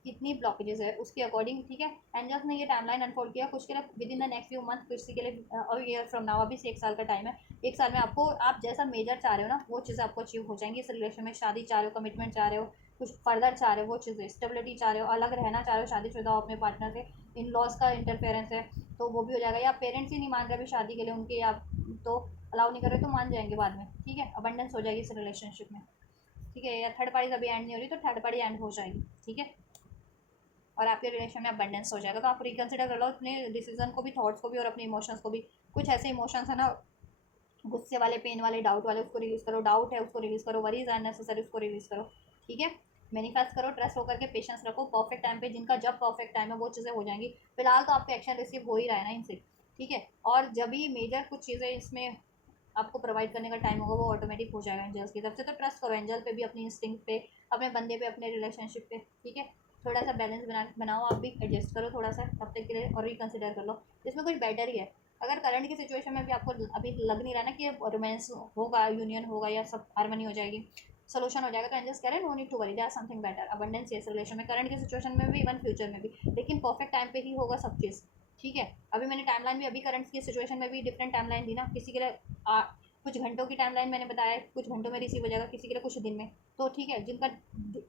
कितनी ब्लॉकेजेस है उसके अकॉर्डिंग, ठीक है। एंजल्स ने ये टाइमलाइन अनफोल्ड किया, कुछ के लिए with in the next few month, किसी के लिए अ ईयर फ्रॉम नाउ, अभी से 1 साल का टाइम है। 1 साल में आपको, आप जैसा मेजर चाह रहे हो ना वो चीज़ें आपको अचीव हो जाएंगी इस रिलेशन में। शादी चाह रहे हो, कमिटमेंट चाह रहे हो, कुछ फर्दर चाह रहे हो वो चीज़ें, स्टेबिलिटी चाह रहे हो, अलग रहना चाह रहे हो शादीशुदा हो अपने पार्टनर से, इन लॉज का इंटरफेरेंस है तो वो भी हो जाएगा, या पेरेंट्स ही नहीं मान रहे अभी शादी के लिए उनके, या तो अलाउ नहीं कर रहे तो मान जाएंगे बाद में, ठीक है। अबंडेंस हो जाएगी इस रिलेशनशिप में, ठीक है। या थर्ड पार्टी अभी एंड नहीं हो रही तो थर्ड पार्टी एंड हो जाएगी, ठीक है। और आपके रिलेशन में अबंडेंस हो जाएगा, तो आप रिकंसिडर कर लो अपने डिसीजन को भी, थॉट्स को भी, और अपने इमोशंस को भी। कुछ ऐसे इमोशंस है ना, गुस्से वाले, पेन वाले, डाउट वाले, उसको रिलीज़ करो, डाउट है उसको रिलीज़ करो, वरीज अननेसेसरी उसको रिलीज़ करो, ठीक है। मैनिफेस्ट करो, ट्रस्ट होकर के पेशेंस रखो, परफेक्ट टाइम पे, जिनका जब परफेक्ट टाइम है वो चीज़ें हो जाएंगी। फिलहाल तो आपको एक्शन रिसीव हो ही रहा है ना इनसे, ठीक है। और जब भी मेजर कुछ चीज़ें इसमें आपको प्रोवाइड करने का टाइम होगा वो ऑटोमेटिक हो जाएगा एंजल्स की तरफ से। तो ट्रस्ट करो एंजल पे भी, अपनी इंस्टिंक्ट पे, अपने बंदे पे, अपने रिलेशनशिप पे, ठीक है। थोड़ा सा बैलेंस बनाओ, आप भी एडजस्ट करो थोड़ा सा तब तक के लिए, और रिकन्सिडर कर लो, इसमें कुछ बेटर ही है। अगर करंट की सिचुएशन में भी आपको अभी लग नहीं रहा ना कि रोमांस होगा, यूनियन होगा, या सब हारमोनी हो जाएगी, सोल्यूशन हो जाएगा, तो एंजल्स कह रहे हैं no need to worry, there something better, abundance इस रिलेशन में, करंट की सिचुएशन में भी, इवन फ्यूचर में भी, लेकिन परफेक्ट टाइम पे ही होगा सब चीज़, ठीक है। अभी मैंने टाइमलाइन भी अभी करंट की सिचुएशन में भी डिफरेंट टाइमलाइन दी ना, किसी के लिए कुछ घंटों की टाइमलाइन मैंने बताया, कुछ घंटों में रिसीव हो जाएगा, किसी के लिए कुछ दिन में, तो ठीक है। जिनका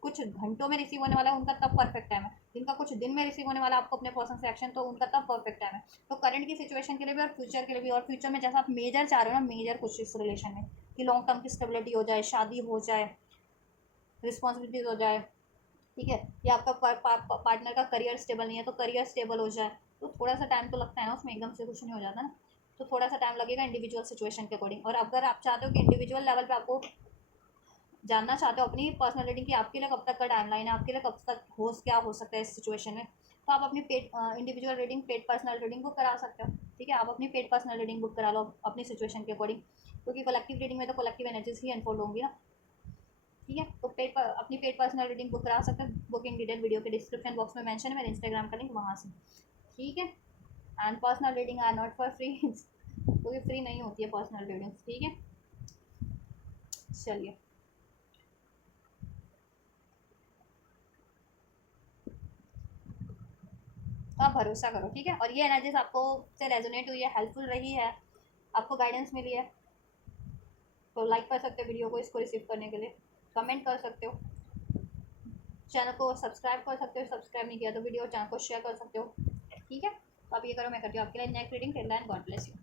कुछ घंटों में रिसीव होने वाला है उनका तब परफेक्ट टाइम है, जिनका कुछ दिन में रिसीव होने वाला है आपको अपने पर्सन से एक्शन, तो उनका तब परफेक्ट टाइम है। तो करंट की सिचुएशन के लिए भी और फ्यूचर के लिए भी, और फ्यूचर में जैसा आप मेजर चाह रहे हो ना, मेजर कुछ इस रिलेशन में कि लॉन्ग टर्म की स्टेबिलिटी हो जाए, शादी हो जाए, रिस्पॉन्सिबिलिटीज हो जाए, ठीक है, या आपका पार्टनर का करियर स्टेबल नहीं है तो करियर स्टेबल हो जाए, तो थोड़ा सा टाइम तो लगता है ना उसमें, एकदम से कुछ नहीं हो जाता ना, तो थोड़ा सा टाइम लगेगा इंडिविजुअल सिचुएशन के अकॉर्डिंग। और अगर आप चाहते हो कि इंडिविजुअल लेवल पे आपको जानना चाहते हो अपनी पर्सनल रीडिंग की आपके लिए कब तक का टाइमलाइन है, आपके लिए कब तक क्या हो सकता है इस सिचुएशन में, तो आप अपनी paid individual reading, paid personal reading book करा सकते हो, ठीक है। आप अपनी पेड पर्सनल रीडिंग बुक करा लो अपनी सिचुएशन के अकॉर्डिंग, क्योंकि कलेक्टिव रीडिंग में तो कलेक्टिव एनर्जीज ही अनफोल्ड होंगी ना, ठीक है। तो अपनी पेड पर्सनल रीडिंग बुक करा सकते हैं, बुकिंग डिटेल वीडियो के डिस्क्रिप्शन बॉक्स में मेंशन है, मेरे इंस्टाग्राम का लिंक वहाँ से, ठीक है। And personal reading are not for free, क्योंकि फ्री नहीं होती है पर्सनल रीडिंग, ठीक है। चलिए, तो आप भरोसा करो, ठीक है। और ये एनर्जीज आपको से रेजोनेट हुई है, हेल्पफुल रही है, आपको गाइडेंस मिली है, तो लाइक कर सकते हो वीडियो को, इसको रिसीव करने के लिए कमेंट कर सकते हो, चैनल को सब्सक्राइब कर सकते हो, सब्सक्राइब नहीं किया तो वीडियो चैनल को शेयर कर सकते हो, ठीक है। तो आप ये करो, मैं करती हूँ आपके लिए next reading. Till then God bless you.